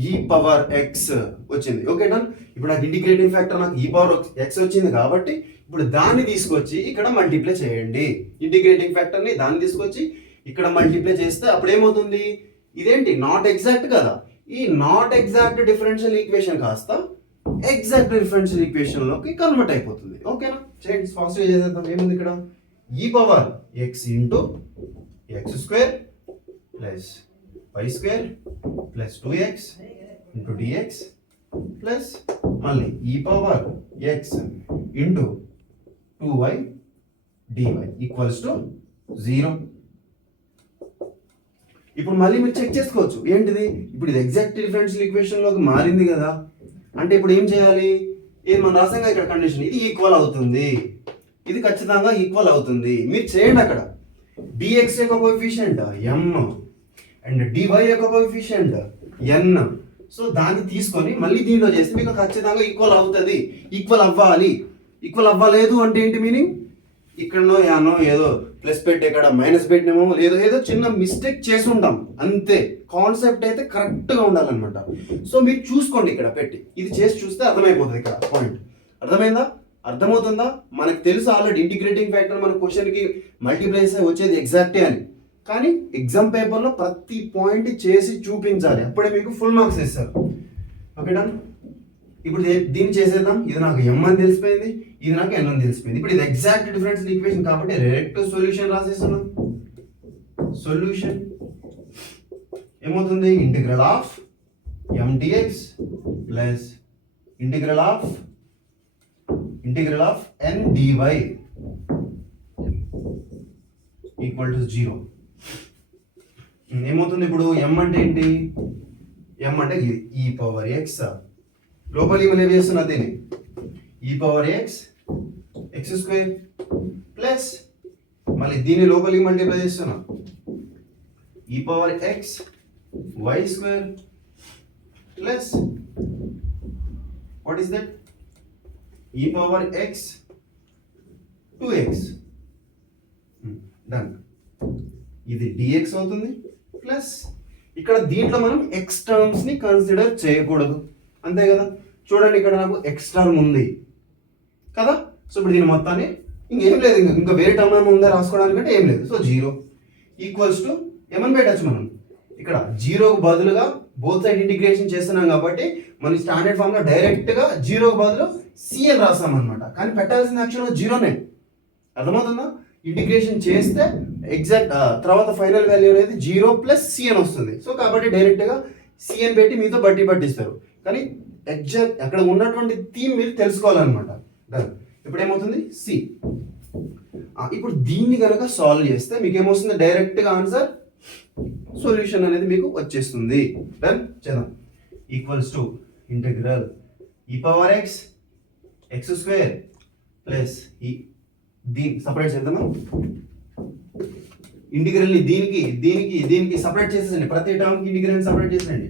ఈ పవర్ ఎక్స్ వచ్చింది, ఓకే. డన్. ఇప్పుడు నాకు ఇంటిగ్రేటింగ్ ఫ్యాక్టర్ నాకు ఈ పవర్ ఎక్స్ వచ్చింది కాబట్టి ఇప్పుడు దాన్ని తీసుకొచ్చి ఇక్కడ మల్టిప్లై చేయండి. ఇంటిగ్రేటింగ్ ఫ్యాక్టర్ని దాన్ని తీసుకొచ్చి ఇక్కడ మల్టిప్లై చేస్తే అప్పుడు ఏమవుతుంది? ఇదేంటి? నాట్ ఎగ్జాక్ట్ కదా. ఈ నాట్ ఎగ్జాక్ట్ డిఫరెన్షియల్ ఈక్వేషన్ కాస్త ఎగ్జాక్ట్ డిఫరెన్షియల్ ఈక్వేషన్లోకి కన్వర్ట్ అయిపోతుంది, ఓకేనా. చేయండి, ఫాస్ట్గా చేసేద్దాం. ఏముంది ఇక్కడ? ఈ power X into X square plus y square plus 2x into dx plus మళ్ళీ ఈ power x into 2y dy equals to 0. ఇప్పుడు మళ్ళీ మీరు చెక్ చేసుకోవచ్చు, ఏంటిది? ఇప్పుడు ఇది ఎగ్జాక్ట్ డిఫరెన్షియల్ ఈక్వేషన్లోకి మారింది కదా. అంటే ఇప్పుడు ఏం చేయాలి? ఇది మనం రాసాం ఇక్కడ కండిషన్, ఇది ఈక్వల్ అవుతుంది, ఇది ఖచ్చితంగా ఈక్వల్ అవుతుంది. మీరు చేయండి. అక్కడ dx యొక్క కోఎఫిషియంట్ m అండ్ dy యొక్క కోఎఫిషియంట్ n. సో దాన్ని తీసుకొని మళ్ళీ దీనిలో చేస్తే మీకు ఖచ్చితంగా ఈక్వల్ అవుతుంది. ఈక్వల్ అవ్వలేదు అంటే ఏంటి మీనింగ్? ఇక్కడనో యానో ఏదో ప్లస్ పెట్టి ఇక్కడ మైనస్ పెట్టినేమో, ఏదో చిన్న మిస్టేక్ చేసి ఉంటాం, అంతే. కాన్సెప్ట్ అయితే కరెక్ట్గా ఉండాలన్నమాట. సో మీరు చూసుకోండి, ఇక్కడ పెట్టి ఇది చేసి చూస్తే అర్థమైపోతుంది. ఇక్కడ పాయింట్ అర్థమవుతుందా? మనకు తెలుసు ఆల్రెడీ ఇంటిగ్రేటింగ్ ఫ్యాక్టర్ మన క్వశ్చన్కి మల్టిప్లై చేస్తే వచ్చేది ఎగ్జాక్టే అని. కానీ ఎగ్జామ్ పేపర్లో ప్రతి పాయింట్ చేసి చూపించాలి, అప్పుడే మీకు ఫుల్ మార్క్స్ ఇస్తారు, ఓకే. డన్. ఇప్పుడు దీన్ని చేసేద్దాం. ఇది నాకు m అని తెలిసిపోయింది, ఇది నాకు n అని తెలిసిపోయింది. ఇప్పుడు ఇది ఎగ్జాక్ట్ డిఫరెన్షియల్ ఈక్వేషన్ కాబట్టి డైరెక్ట్ సొల్యూషన్ రాసేస్తున్నాం. సొల్యూషన్ ఏమవుతుంది integral of mdx plus integral of n dy equal to 0. ఏమవుతుంది ఇప్పుడు m అంటే ఏంటి, m అంటే ఇది e పవర్ x, లోపలి మనం ఏం చేస్తున్నా దీన్ని e power x square plus మళ్ళీ దీన్ని లోపలికి మల్టిప్లై చేస్తున్నా e power x y square plus what is that e power x 2x. Done. ఇది dx అవుతుంది ప్లస్ ఇక్కడ దీంట్లో మనం x టర్మ్స్ ని కన్సిడర్ చేయకూడదు, అంతే కదా. చూడండి ఇక్కడ నాకు x టర్మ్ ఉంది కదా, సో ఇప్పుడు దీని మొత్తాన్ని ఇంకేం లేదు, ఇంకా వేరే టర్మ్ ఏమైనా ఉందా రాసుకోవడానికంటే ఏం లేదు. సో 0 ఈక్వల్స్ టు ఏమని పెట్టచ్చు మనం ఇక్కడ 0కు బదులుగా బోత్ సైడ్ ఇంటిగ్రేషన్ చేస్తున్నాం కాబట్టి మన స్టాండర్డ్ ఫామ్ లో డైరెక్ట్ గా 0కు బదులు c అని రాస్తాం అనమాట. కానీ పెట్టాల్సిన యాక్చువల్గా 0నే, అర్థమవుతుందా. ఇంటిగ్రేషన్ చేస్తే ఎగ్జాక్ట్ తర్వాత ఫైనల్ వాల్యూ అనేది 0 ప్లస్ c అని వస్తుంది. సో కాబట్టి డైరెక్ట్ గా c అని పెట్టి మీతో బట్టి పట్టిస్తారు, కానీ ఎగ్జాక్ట్ అక్కడ ఉన్నటువంటి థీమ్ మీరు తెలుసుకోవాలన్నమాట. ఇప్పుడు ఏమవుతుంది c. ఇప్పుడు దీన్ని కనుక సాల్వ్ చేస్తే మీకు ఏమవుతుంది, డైరెక్ట్ గా ఆన్సర్ సొల్యూషన్ అనేది మీకు వచ్చేస్తుంది. డన్ చేద్దాం. Equals to integral e power x square plus దీని సపరేట్ చేద్దామా, ఇంటిగ్రల్ ని దీనికి సపరేట్ చేసేసండి, ప్రతి టర్మ్ కి ఇంటిగ్రల్ సపరేట్ చేసేయండి.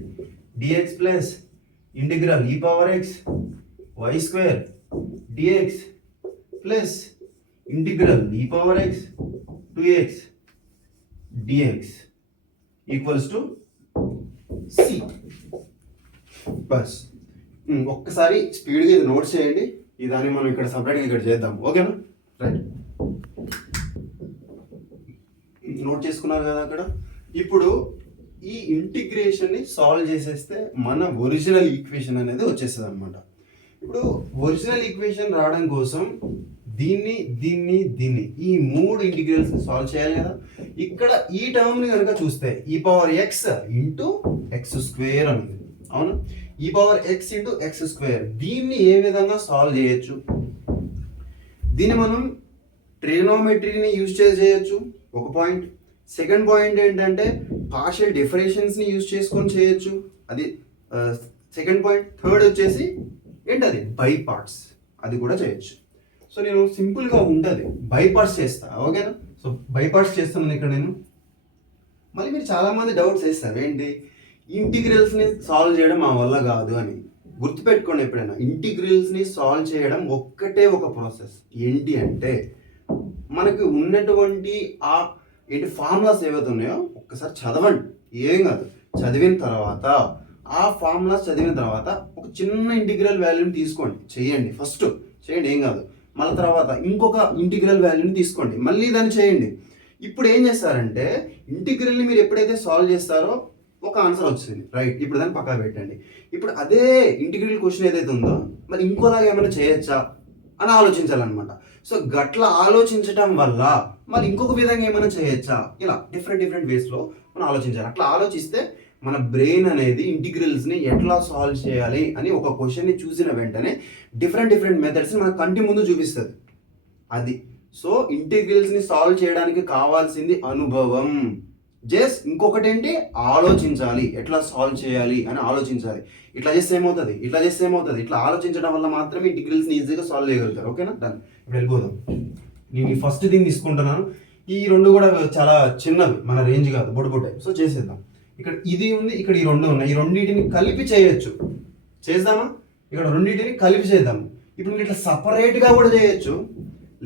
dx plus integral e power x y square dx plus integral e power x 2x dx equals to c. Bus ఒక్కసారి స్పీడ్గా ఇది నోట్ చేయండి, ఇదాన్ని మనం ఇక్కడ సపరేట్గా ఇక్కడ చేద్దాం, ఓకేనా. రైట్, నోట్ చేసుకున్నారు కదా అక్కడ. ఇప్పుడు ఈ ఇంటిగ్రేషన్ ని సాల్వ్ చేసేస్తే మన ఒరిజినల్ ఈక్వేషన్ అనేది వచ్చేస్తుంది అనమాట. ఇప్పుడు ఒరిజినల్ ఈక్వేషన్ రావడం కోసం దీన్ని ఈ 3 ఇంటిగ్రల్స్ సాల్వ్ చేయాలి కదా. ఇక్కడ ఈ టర్మ్ ని కనుక చూస్తే e power x into X square అనేది, అవును, e power x into X square. దీన్ని ఏ విధంగా సాల్వ్ చేయొచ్చు, దీన్ని మనం ట్రిగనోమెట్రీని యూజ్ చేయొచ్చు, ఒక పాయింట్. సెకండ్ పాయింట్ ఏంటంటే పార్షియల్ డిఫరెన్షియల్స్ని యూజ్ చేసుకొని చేయొచ్చు, అది సెకండ్ పాయింట్. థర్డ్ వచ్చేసి ఏంటది బై పార్ట్స్, అది కూడా చేయొచ్చు. సో నేను సింపుల్గా ఉంటుంది బై పార్ట్స్ చేస్తా, ఓకేనా. సో బై పార్ట్స్ చేస్తున్నాను ఇక్కడ నేను. మళ్ళీ మీరు చాలామంది డౌట్స్ వేస్తారు, ఏంటి ఇంటిగ్రల్స్ని సాల్వ్ చేయడం మా వల్ల కాదు అని. గుర్తుపెట్టుకోండి, ఎప్పుడైనా ఇంటిగ్రల్స్ని సాల్వ్ చేయడం ఒక్కటే ఒక ప్రాసెస్. ఏంటి అంటే మనకు ఉన్నటువంటి ఆ ఫార్ములాస్ ఏవైతే ఉన్నాయో ఒక్కసారి చదవండి, ఏం కాదు. చదివిన తర్వాత ఆ ఫార్ములాస్ చదివిన తర్వాత ఒక చిన్న ఇంటిగ్రల్ వాల్యూని తీసుకోండి, చేయండి, ఫస్ట్ చేయండి, ఏం కాదు. మళ్ళీ తర్వాత ఇంకొక ఇంటిగ్రల్ వాల్యూని తీసుకోండి, మళ్ళీ దాన్ని చేయండి. ఇప్పుడు ఏం చేస్తారంటే ఇంటిగ్రల్ని మీరు ఎప్పుడైతే సాల్వ్ చేస్తారో ఒక ఆన్సర్ వచ్చింది, రైట్. ఇప్పుడు దాన్ని పక్కన పెట్టండి. ఇప్పుడు అదే ఇంటిగ్రల్ క్వశ్చన్ ఏదైతే ఉందో మరి ఇంకోలాగా ఏమైనా చేయొచ్చా అని ఆలోచించాలన్నమాట. సో గట్లా ఆలోచించటం వల్ల మళ్ళీ ఇంకొక విధంగా ఏమైనా చేయొచ్చా, ఇలా డిఫరెంట్ వేస్లో మనం ఆలోచించాలి. అట్లా ఆలోచిస్తే మన బ్రెయిన్ అనేది ఇంటిగ్రల్స్ని ఎట్లా సాల్వ్ చేయాలి అని ఒక క్వశ్చన్ని చూసిన వెంటనే డిఫరెంట్ మెథడ్స్ని మన కంటి ముందు చూపిస్తుంది అది. సో ఇంటిగ్రల్స్ని సాల్వ్ చేయడానికి కావాల్సింది అనుభవం. జస్ట్ ఇంకొకటి ఏంటి, ఆలోచించాలి, ఎట్లా సాల్వ్ చేయాలి అని ఆలోచించాలి. ఇట్లా చేస్తే ఏమవుతుంది, ఇట్లా ఆలోచించడం వల్ల మాత్రమే ఇంటిగ్రల్స్ని ఈజీగా సాల్వ్ చేయగలుగుతారు, ఓకేనా. డన్. ఇప్పుడు వెళ్ళిపోదాం. నేను ఫస్ట్ దీన్ని తీసుకుంటున్నాను. ఈ రెండు కూడా చాలా చిన్నవి, మన రేంజ్ కాదు, బొడ్డు. సో చేసేద్దాం. ఇక్కడ ఇది ఉంది, ఇక్కడ ఈ రెండు ఉన్నాయి, ఈ రెండింటిని కలిపి చేయొచ్చు. చేద్దామా, ఇక్కడ రెండింటిని కలిపి చేద్దాము. ఇప్పుడు నేను ఇట్లా సపరేట్గా కూడా చేయొచ్చు.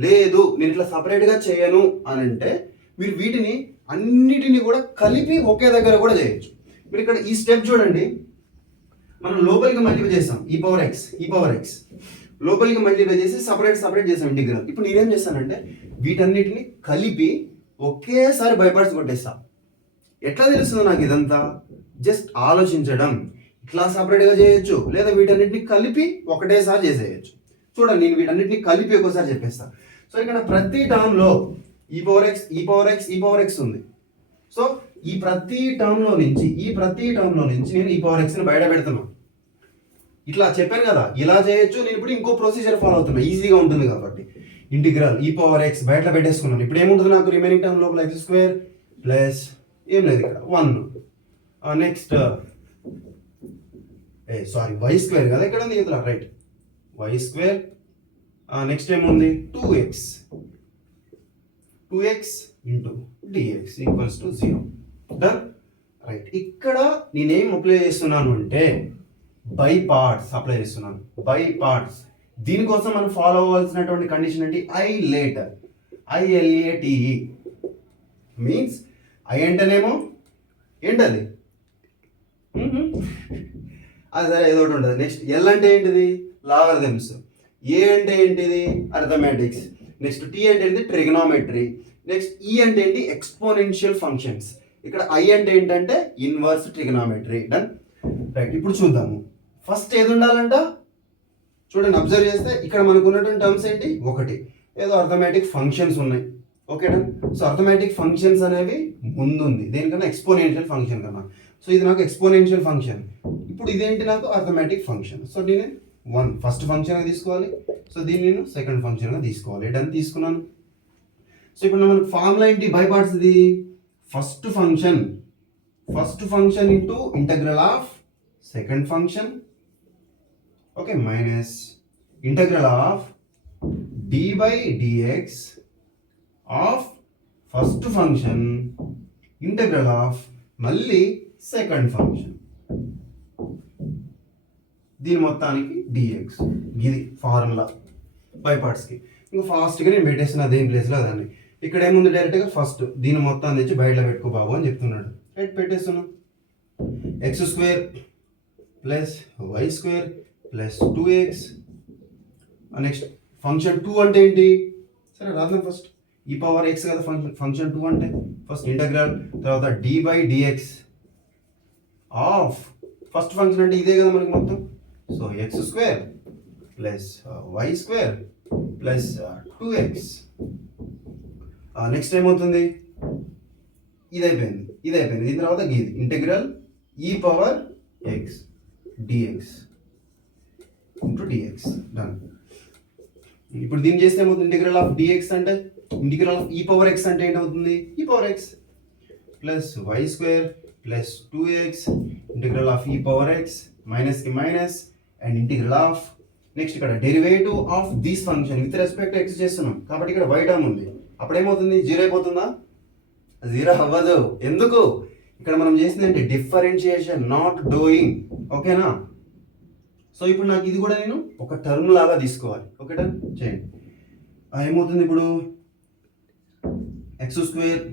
లేదు నేను ఇట్లా సపరేట్గా చేయను అని అంటే మీరు వీటిని అన్నిటిని కూడా కలిపి ఒకే దగ్గర కూడా చేయొచ్చు. మీరు ఇక్కడ ఈ స్టెప్ చూడండి, మనం లోపలికి మల్టిప్లై చేస్తాం ఈ పవర్ ఎక్స్ లోపలికి మల్టిప్లై చేసి సపరేట్ చేసాం ఇంటిగ్రల్. ఇప్పుడు నేనేం చేస్తానంటే వీటన్నిటిని కలిపి ఒకేసారి బై పార్ట్స్ కొట్టేస్తా. ఎట్లా తెలుస్తుందో నాకు ఇదంతా, జస్ట్ ఆలోచించడం. ఇట్లా సపరేట్గా చేయొచ్చు, లేదా వీటన్నిటిని కలిపి ఒకటేసారి చేసేయచ్చు. చూడండి, నేను వీటన్నిటిని కలిపి ఒకసారి చెప్పేస్తా. సో ఇక్కడ ప్రతి టర్మ్లో ఈ పవర్ ఎక్స్ ఉంది. సో ఈ ప్రతి టర్మ్లో నుంచి నేను ఈ పవర్ ఎక్స్ని బయట పెడుతున్నాను. ఇట్లా చెప్పాను కదా, ఇలా చేయొచ్చు. నేను ఇప్పుడు ఇంకో ప్రొసీజర్ ఫాలో అవుతున్నా, ఈజీగా ఉంటుంది కాబట్టి. ఇంటిగ్రల్ ఈ పవర్ ఎక్స్ బయట పెట్టేసుకున్నాను. ఇప్పుడు ఏముంటుంది నాకు రిమైనింగ్ టర్మ్ లోపల ఎక్స్ స్క్వేర్ ప్లస్ ఏం లేదు ఇక్కడ 1. నెక్స్ట్ వై స్క్వేర్ కదా ఇక్కడ ఉంది ఇట్లా, రైట్, వై స్క్వేర్. నెక్స్ట్ ఏముంది 2x into DX equals to 0. Done, right. ఇక్కడ నేనేం అప్లై చేస్తున్నాను అంటే బై పార్ట్స్ అప్లై చేస్తున్నాను, బై పార్ట్స్. దీనికోసం మనం ఫాలో అవ్వాల్సినటువంటి కండిషన్ ఏంటి? ILATE, మీన్స్ ఐ అంటేనేమో ఏంటది, అది సరే ఏదో ఒకటి ఉంటుంది. నెక్స్ట్ ఎల్ అంటే ఏంటిది? లాగరిథమ్స్. ఏ అంటే ఏంటిది? అర్థమెటిక్స్. నెక్స్ట్ టీ అంటే ఏంటి? ట్రిగ్నోమెట్రీ. నెక్స్ట్ ఈ అంటే ఏంటి? Exponential functions. ఇక్కడ ఐ అంటే ఏంటంటే ఇన్వర్స్ ట్రిగ్నోమెట్రీ. Done, right. ఇప్పుడు చూద్దాము. ఫస్ట్ ఏది ఉండాలంట చూడండి, అబ్జర్వ్ చేస్తే ఇక్కడ మనకు ఉన్నటువంటి టర్మ్స్ ఏంటి? ఒకటి ఏదో అర్థమెటిక్ ఫంక్షన్స్ ఉన్నాయి. Okay done. So arithmetic functions అనేవి ముందుంది దేనికన్నా? ఎక్స్పోనెన్షియల్ ఫంక్షన్ కన్నా. సో ఇది నాకు ఎక్స్పోనెన్షియల్ ఫంక్షన్. ఇప్పుడు ఇదేంటి? నాకు అర్థమెటిక్ ఫంక్షన్. సో దీన్ని 1 ఫస్ట్ ఫంక్షన్గా తీసుకోవాలి. సో దీన్ని నేను సెకండ్ ఫంక్షన్గా తీసుకోవాలి. డన్, తీసుకున్నాను. సో ఇప్పుడు మనకు ఫార్ములా ఏంటి? By parts. ఇది first function into integral of second function, okay, minus integral of dy dx of first function integral of మళ్ళీ సెకండ్ ఫంక్షన్, దీని మొత్తానికి dx. ఇది ఫార్ములా బై పార్ట్స్కి. ఇంకా ఫాస్ట్గా నేను పెట్టేసిన దేని ప్లేస్లో దాన్ని. ఇక్కడ ఏముంది? డైరెక్ట్గా ఫస్ట్ దీని మొత్తాన్ని తెచ్చి బయటలో పెట్టుకో బాబు అని చెప్తున్నాడు. రైట్, పెట్టేస్తున్నాం. X square plus why square plus 2x. Next function 2 అంటే ఏంటి? సరే రాద్దాం. ఫస్ట్ ఈ పవర్ ఎక్స్ కదా ఫంక్షన్ 2 అంటే. ఫస్ట్ ఇంటగ్రల్, తర్వాత dy/dx ఆఫ్ ఫస్ట్ ఫంక్షన్ అంటే ఇదే కదా మనకి మొత్తం. So x square plus why square plus 2x. Next ఏమవుతుంది? ఇది అయిపోయింది. దీని తర్వాత గీది integral e⁻x dx into dx. Done. ఇప్పుడు దీన్ని చేస్తే ఏమవుతుంది? ఇంటిగ్రల్ ఆఫ్ dx అంటే ఇంటిగ్రల్ ఆఫ్ e⁻x అంటే ఏంటవుతుంది? e⁻x plus why square plus 2x integral of e⁻x మైనస్కి minus and integral of next ఇక్కడ derivative of this function with respect x చేస్తున్నాం కాబట్టి ఇక్కడ y టర్మ్ ఉంది. అప్పుడు ఏమవుతుంది? 0 అయిపోతుందా? 0 అవ్వదు. ఎందుకు? ఇక్కడ మనం చేసింది ఏంటి? Differentiation, not doing. ఓకేనా? సో ఇప్పుడు నాకు ఇది కూడా నేను ఒక టర్మ్ లాగా తీసుకోవాలి. ఓకేనా? చేయండి. ఏమవుతుంది ఇప్పుడు? X square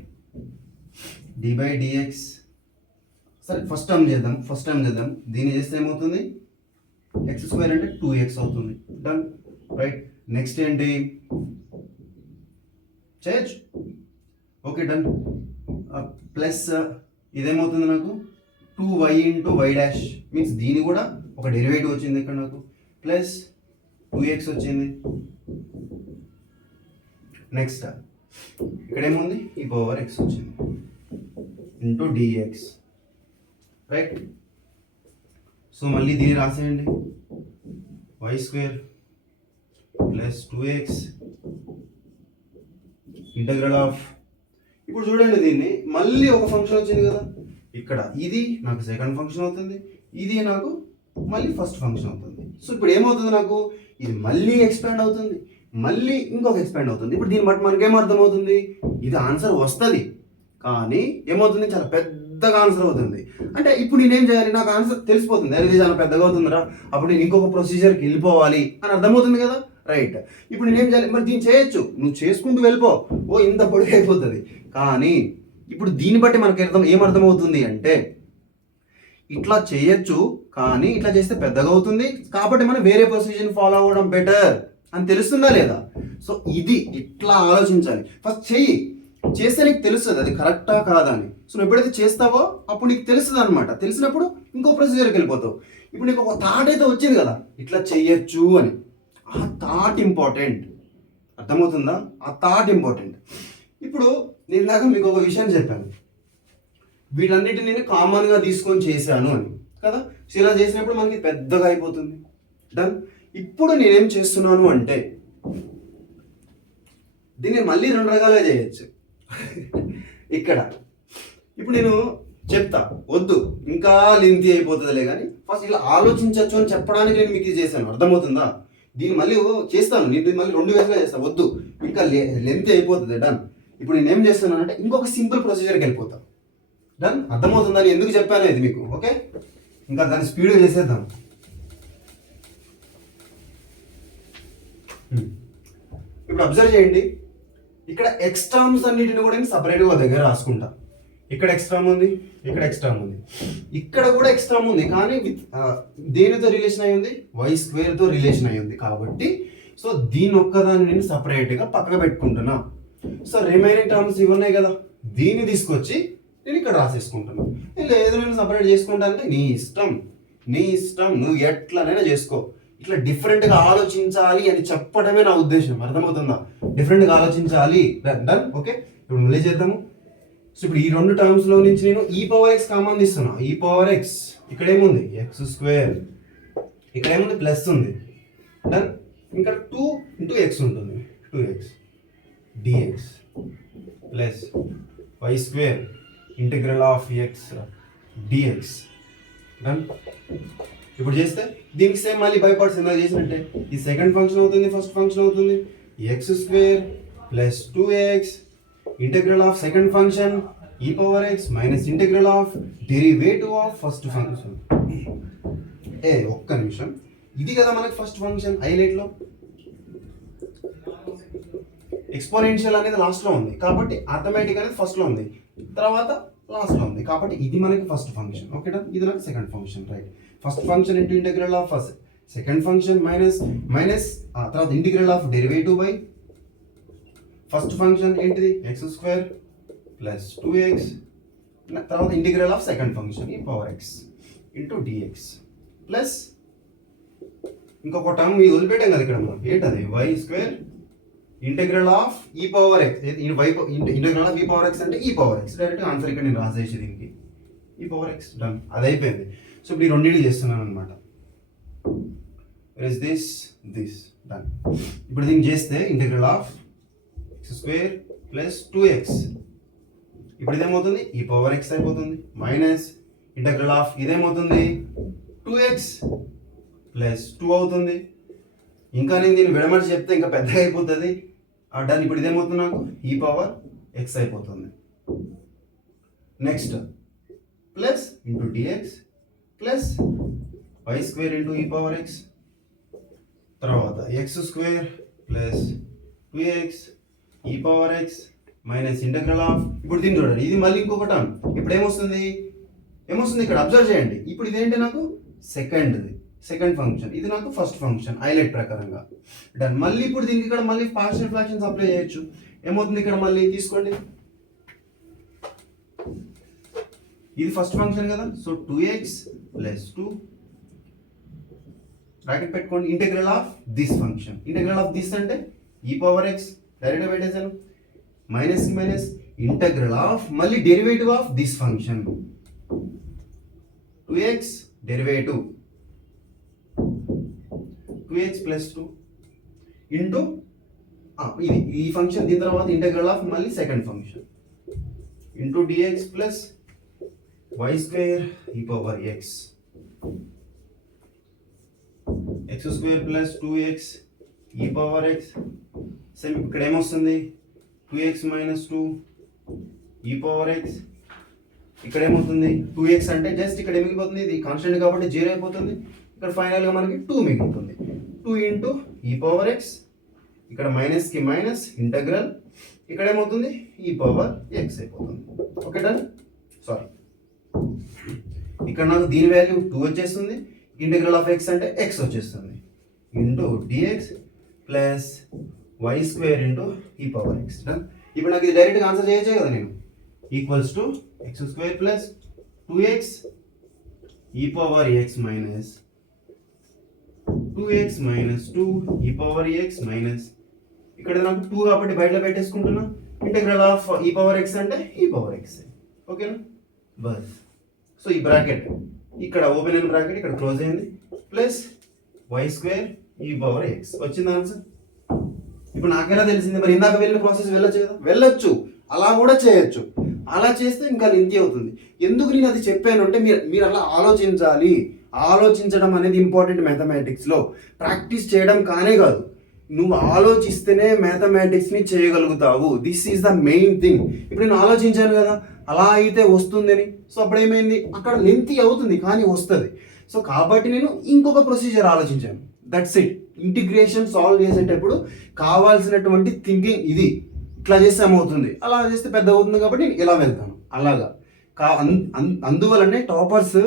dy/dx. సరే ఫస్ట్ టర్మ్ చేద్దాం. దీన్ని చేస్తే ఏమవుతుంది? ఎక్స్ స్క్వేర్ అంటే 2x అవుతుంది. Done, right. నెక్స్ట్ ఏంటి? చేయొచ్చు. Okay done. ప్లస్ ఇదేమవుతుంది నాకు? 2y into y dash means దీని కూడా ఒక డెరివేటివ్ వచ్చింది ఇక్కడ నాకు. ప్లస్ 2x వచ్చింది. నెక్స్ట్ ఇక్కడ ఏముంది? e⁻x వచ్చింది ఇంటూ dx. రైట్. సో మళ్ళీ దీన్ని రాసేయండి. Y square plus 2x integral of. ఇప్పుడు చూడండి, దీన్ని మళ్ళీ ఒక ఫంక్షన్ వచ్చింది కదా ఇక్కడ. ఇది నాకు సెకండ్ ఫంక్షన్ అవుతుంది, ఇది నాకు మళ్ళీ ఫస్ట్ ఫంక్షన్ అవుతుంది. సో ఇప్పుడు ఏమవుతుంది నాకు? ఇది మళ్ళీ ఎక్స్పాండ్ అవుతుంది, మళ్ళీ ఇంకొక ఎక్స్పాండ్ అవుతుంది. ఇప్పుడు దీన్ని బట్టి మనకేం అర్థమవుతుంది? ఇది ఆన్సర్ వస్తుంది, కానీ ఏమవుతుంది? చాలా పెద్దగా ఆన్సర్ అవుతుంది. అంటే ఇప్పుడు నేనేం చేయాలి? నాకు ఆన్సర్ తెలిసిపోతుంది, అది చాలా పెద్దగా అవుతుందిరా, అప్పుడు నేను ఇంకొక ప్రొసీజర్కి వెళ్ళిపోవాలి అని అర్థమవుతుంది కదా. రైట్. ఇప్పుడు నేనేం చేయాలి? మరి దీన్ని చేయొచ్చు, నువ్వు చేసుకుంటూ వెళ్ళిపో, ఓ ఇంత పొడిగా అయిపోతుంది. కానీ ఇప్పుడు దీన్ని బట్టి మనకి ఏమర్థమవుతుంది అంటే ఇట్లా చేయొచ్చు, కానీ ఇట్లా చేస్తే పెద్దగా అవుతుంది, కాబట్టి మనం వేరే ప్రొసీజర్ ఫాలో అవ్వడం బెటర్ అని తెలుస్తుందా లేదా? సో ఇది ఇట్లా ఆలోచించాలి. ఫస్ట్ చెయ్యి, చేస్తే నీకు తెలుస్తుంది అది కరెక్టా కాదా అని. సో నువ్వు ఎప్పుడైతే చేస్తావో అప్పుడు నీకు తెలుస్తుంది అనమాట. తెలిసినప్పుడు ఇంకో ప్రొసీజర్కి వెళ్ళిపోతావు. ఇప్పుడు నీకు ఒక థాట్ అయితే వచ్చింది కదా, ఇట్లా చెయ్యొచ్చు అని. ఆ థాట్ ఇంపార్టెంట్. అర్థమవుతుందా? ఆ థాట్ ఇంపార్టెంట్. ఇప్పుడు నేను ఇందాక మీకు ఒక విషయం చెప్పాను. వీటన్నిటిని నేను కామన్గా తీసుకొని చేశాను అని కదా. సో ఇలా చేసినప్పుడు మనకి పెద్దగా అయిపోతుంది. డన్. ఇప్పుడు నేనేం చేస్తున్నాను అంటే దీన్ని మళ్ళీ 2 రకాలుగా చేయొచ్చు. ఇక్కడ ఇప్పుడు నేను చెప్తా, వద్దు ఇంకా లెంతీ అయిపోతుందిలే కానీ ఫస్ట్ ఇలా ఆలోచించవచ్చు అని చెప్పడానికి నేను మీకు ఇది చేశాను. అర్థమవుతుందా? దీన్ని మళ్ళీ చేస్తాను, నేను దీన్ని మళ్ళీ 2 వేలుగా చేస్తాను. వద్దు ఇంకా లెంతీ అయిపోతుంది. డన్. ఇప్పుడు నేను ఏం చేస్తున్నానంటే ఇంకొక సింపుల్ ప్రొసీజర్కి వెళ్ళిపోతాను. డన్. అర్థమవుతుందని ఎందుకు చెప్పాను ఇది మీకు. ఓకే, ఇంకా దాన్ని స్పీడ్గా చేసేద్దాం. ఇప్పుడు అబ్జర్వ్ చేయండి, ఇక్కడ ఎక్స్ట్రామ్స్ అన్నిటిని కూడా నేను సపరేట్గా దగ్గర రాసుకుంటా. ఇక్కడ ఎక్స్ట్రామ్ ఉంది, ఇక్కడ ఎక్స్ట్రామ్ ఉంది, ఇక్కడ కూడా ఎక్స్ట్రామ్ ఉంది, కానీ విత్ దేనితో రిలేషన్ అయ్యి ఉంది? y² తో రిలేషన్ అయ్యి ఉంది. కాబట్టి సో దీని ఒక్కదాన్ని నేను సపరేట్గా పక్కన పెట్టుకుంటున్నా. సో రిమైనింగ్ టర్మ్స్ ఇవి ఉన్నాయి కదా, దీన్ని తీసుకొచ్చి నేను ఇక్కడ రాసేసుకుంటున్నాను. లేదు నేను సపరేట్ చేసుకుంటా అంటే నీ ఇష్టం, నీ ఇష్టం, నువ్వు ఎట్లనైనా చేసుకో. ఇట్లా డిఫరెంట్గా ఆలోచించాలి అని చెప్పడమే నా ఉద్దేశం. అర్థమవుతుందా? డిఫరెంట్గా ఆలోచించాలి. డన్. ఓకే, ఇప్పుడు మళ్ళీ చేద్దాము. సో ఇప్పుడు ఈ 2 టర్మ్స్లో నుంచి నేను e⁻x కామన్ తీస్తున్నా. e⁻x ఇక్కడ ఏముంది? x². ఇక్కడ ఏముంది? ప్లస్ ఉంది. డన్. ఇంకా 2 × x ఉంటుంది, 2x dx plus y² integral of x dx. Done. ఇప్పుడు చేస్తే దీనికి సేమ్ మళ్ళీ బై పార్ట్స్ ఎలా చేసినట్టే ఈ సెకండ్ ఫంక్షన్ అవుతుంది, ఫస్ట్ ఫంక్షన్ అవుతుంది. x² plus 2x integral of second function e⁻x minus integral of derivative of first function. ఒక్క నిమిషం, ఇది కదా మనకి ఫస్ట్ ఫంక్షన్ హైలైట్లో. ఎక్స్పోనెన్షియల్ అనేది లాస్ట్లో ఉంది కాబట్టి ఆటోమేటిక్ అనేది ఫస్ట్లో ఉంది, తర్వాత లాస్ట్లో ఉంది కాబట్టి ఇది మనకి ఫస్ట్ ఫంక్షన్. ఓకేనా? ఇది నాకు second function. Right. First function into integral of second function minus తర్వాత integral of derivative by first function ఏంటిది? x² ప్లస్ 2x తర్వాత integral of second function e⁻x into dx plus ఇంకొక టర్మ్ ఇది వదిలిపెట్టాం కదా ఇక్కడ మనం. ఏంటది? y² integral of e⁻x. Integral of e⁻x అంటే e⁻x. డైరెక్ట్ ఆన్సర్ ఇక్కడ నేను రాసేసి దీనికి e⁻x. డన్. అది అయిపోయింది. సో ఇప్పుడు ఈ రెండింటికి చేస్తున్నాను అనమాట. This done. ఇప్పుడు దీనికి చేస్తే integral of x² plus 2x ఇప్పుడు ఇదేమవుతుంది? e⁻x అయిపోతుంది. మైనస్ ఇంటిగ్రల్ ఆఫ్ ఇదేమవుతుంది? 2x ప్లస్ 2 అవుతుంది. ఇంకా నేను దీన్ని విడమర్చి చెప్తే ఇంకా పెద్దగా అయిపోతుంది. డన్. ఇప్పుడు ఇదేమవుతుంది? నాకు e⁻x అయిపోతుంది. Next plus into dx plus y² into e⁻x తర్వాత x² plus 2x e⁻x minus integral of ఇప్పుడు దీన్ని చూడండి, ఇది మళ్ళీ ఇంకొక టర్మ్. ఇప్పుడు ఏమొస్తుంది ఇక్కడ అబ్జర్వ్ చేయండి. ఇప్పుడు ఇదేంటి? నాకు సెకండ్ ఫంక్షన్, ఇది నాకు ఫస్ట్ ఫంక్షన్ హైలైట్ ప్రకారంగా. డన్. మళ్ళీ ఇప్పుడు దీనికి ఇక్కడ మళ్ళీ పార్షియల్ ఫ్రాక్షన్స్ అప్లై చేయొచ్చు. ఏమవుతుంది ఇక్కడ? మళ్ళీ తీసుకోండి, ఇది ఫస్ట్ ఫంక్షన్ కదా. సో 2x ప్లస్ 2 బ్రాకెట్ పెట్టుకోండి integral of this function. Integral of this అంటే e⁻x డైరెక్ట్గా పెట్టేశాను. మైనస్ కి మైనస్ ఇంటిగ్రల్ ఆఫ్ మళ్ళీ derivative of this function 2x derivative 2x plus 2 into ఇది ఈ ఫంక్షన్. దీని తర్వాత ఇంటిగ్రల్ ఆఫ్ మళ్ళీ second function into dx plus y² e⁻x x² plus 2x e⁻x. Same ఇక్కడ ఏమొస్తుంది? 2x minus 2 e⁻x. ఇక్కడ ఏమవుతుంది? 2x అంటే జస్ట్ ఇక్కడ ఏమిగిపోతుంది? ఇది కాన్స్టెంట్ కాబట్టి 0 అయిపోతుంది. ఇక్కడ ఫైనల్గా మనకి 2 మిగులుతుంది. 2 ఇంటూ e⁻x ఇక్కడ మైనస్కి మైనస్ ఇంటగ్రల్ ఇక్కడ ఏమవుతుంది? e⁻x అయిపోతుంది. Okay done. సారీ, ఇక్కడ నాకు దీని వాల్యూ 2 వచ్చేస్తుంది. ఇంటిగ్రల్ ఆఫ్ x అంటే x వచ్చేస్తుంది into dx plus y² into e⁻x. Done. ఇప్పుడు నాకు ఇది డైరెక్ట్గా ఆన్సర్ చేయొచ్చే కదా నేను. Equals to x² plus 2x e⁻x minus 2x minus 2 e⁻x minus ఇక్కడ నాకు 2 కాబట్టి బయటలో పెట్టేసుకుంటున్నా. ఇంటిగ్రల్ ఆఫ్ e⁻x అంటే e⁻x. ఓకేనా? బస్. సో ఈ బ్రాకెట్ ఇక్కడ ఓపెన్ అయిన బ్రాకెట్ ఇక్కడ క్లోజ్ అయింది, ప్లస్ వై స్క్వేర్ ఈ పవర్ ఎక్స్ వచ్చింది ఆన్సర్. ఇప్పుడు నాకెలా తెలిసింది? మరి ఇందాక వెళ్ళిన ప్రాసెస్ వెళ్ళొచ్చు కదా? వెళ్ళొచ్చు, అలా కూడా చేయొచ్చు. అలా చేస్తే ఇంకా లెంతీ అవుతుంది. ఎందుకు నేను అది చెప్పాను అంటే మీరు అలా ఆలోచించాలి. ఆలోచించడం అనేది ఇంపార్టెంట్ మ్యాథమెటిక్స్లో. ప్రాక్టీస్ చేయడం కానే కాదు, నువ్వు ఆలోచిస్తేనే మ్యాథమెటిక్స్ని చేయగలుగుతావు. This is the main thing. ఇప్పుడు నేను ఆలోచించాను కదా అలా అయితే వస్తుందని, సో అప్పుడు ఏమైంది, అక్కడ లెంతీ అవుతుంది కానీ వస్తుంది. సో కాబట్టి నేను ఇంకొక ప్రొసీజర్ ఆలోచించాను. That's it. ఇంటిగ్రేషన్ సాల్వ్ చేసేటప్పుడు కావాల్సినటువంటి థింకింగ్ ఇది. ఇట్లా చేస్తే ఏమవుతుంది, అలా చేస్తే పెద్ద అవుతుంది, కాబట్టి నేను ఇలా వెళ్తాను అలాగా. అందువల్లనే టాపర్స్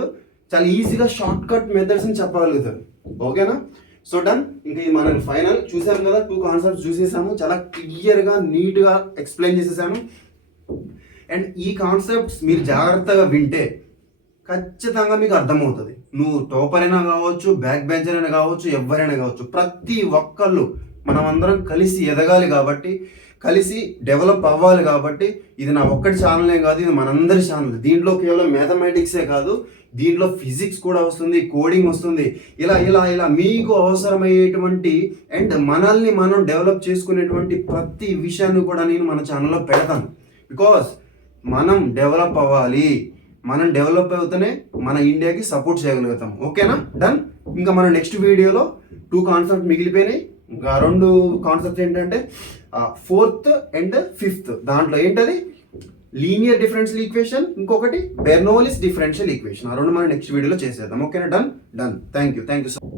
చాలా ఈజీగా షార్ట్ కట్ మెథడ్స్ని చెప్పగలుగుతారు. ఓకేనా? So done. ఇంకా ఇది మనం ఫైనల్ చూసాము కదా, 2 కాన్సెప్ట్స్ చూసేసాము, చాలా క్లియర్గా నీట్గా ఎక్స్ప్లెయిన్ చేసేసాను. అండ్ ఈ కాన్సెప్ట్స్ మీరు జాగ్రత్తగా వింటే ఖచ్చితంగా మీకు అర్థమవుతుంది. నువ్వు టాపర్ అయినా కావచ్చు, బ్యాక్ బెంచర్ అయినా కావచ్చు, ఎవరైనా కావచ్చు, ప్రతి ఒక్కళ్ళు మనం అందరం కలిసి ఎదగాలి కాబట్టి, కలిసి డెవలప్ అవ్వాలి కాబట్టి, ఇది నా ఒక్కటి ఛానలే కాదు, ఇది మనందరి ఛానల్. దీంట్లో కేవలం మ్యాథమెటిక్సే కాదు, దీంట్లో ఫిజిక్స్ కూడా వస్తుంది, కోడింగ్ వస్తుంది. ఇలా ఇలా ఇలా మీకు అవసరమయ్యేటువంటి అండ్ మనల్ని మనం డెవలప్ చేసుకునేటువంటి ప్రతి విషయాన్ని కూడా నేను మన ఛానల్లో పెడతాను. బికాస్ మనం డెవలప్ అవ్వాలి. మనం డెవలప్ అవుతూనే మన ఇండియాకి సపోర్ట్ చేయగలుగుతాం. ఓకేనా? డన్. ఇంకా మన నెక్స్ట్ వీడియోలో 2 కాన్సెప్ట్ మిగిలిపోయినాయి. ఇంకా 2 కాన్సెప్ట్స్ ఏంటంటే 4th అండ్ 5th. దాంట్లో ఏంటది, లీనియర్ డిఫరెన్షియల్ ఈక్వేషన్, ఇంకొకటి బెర్నౌల్లీస్ డిఫరెన్షియల్ ఈక్వేషన్. ఆ 2 మనం నెక్స్ట్ వీడియోలో చేసేద్దాం. ఓకేనా? Done. Thank you so much.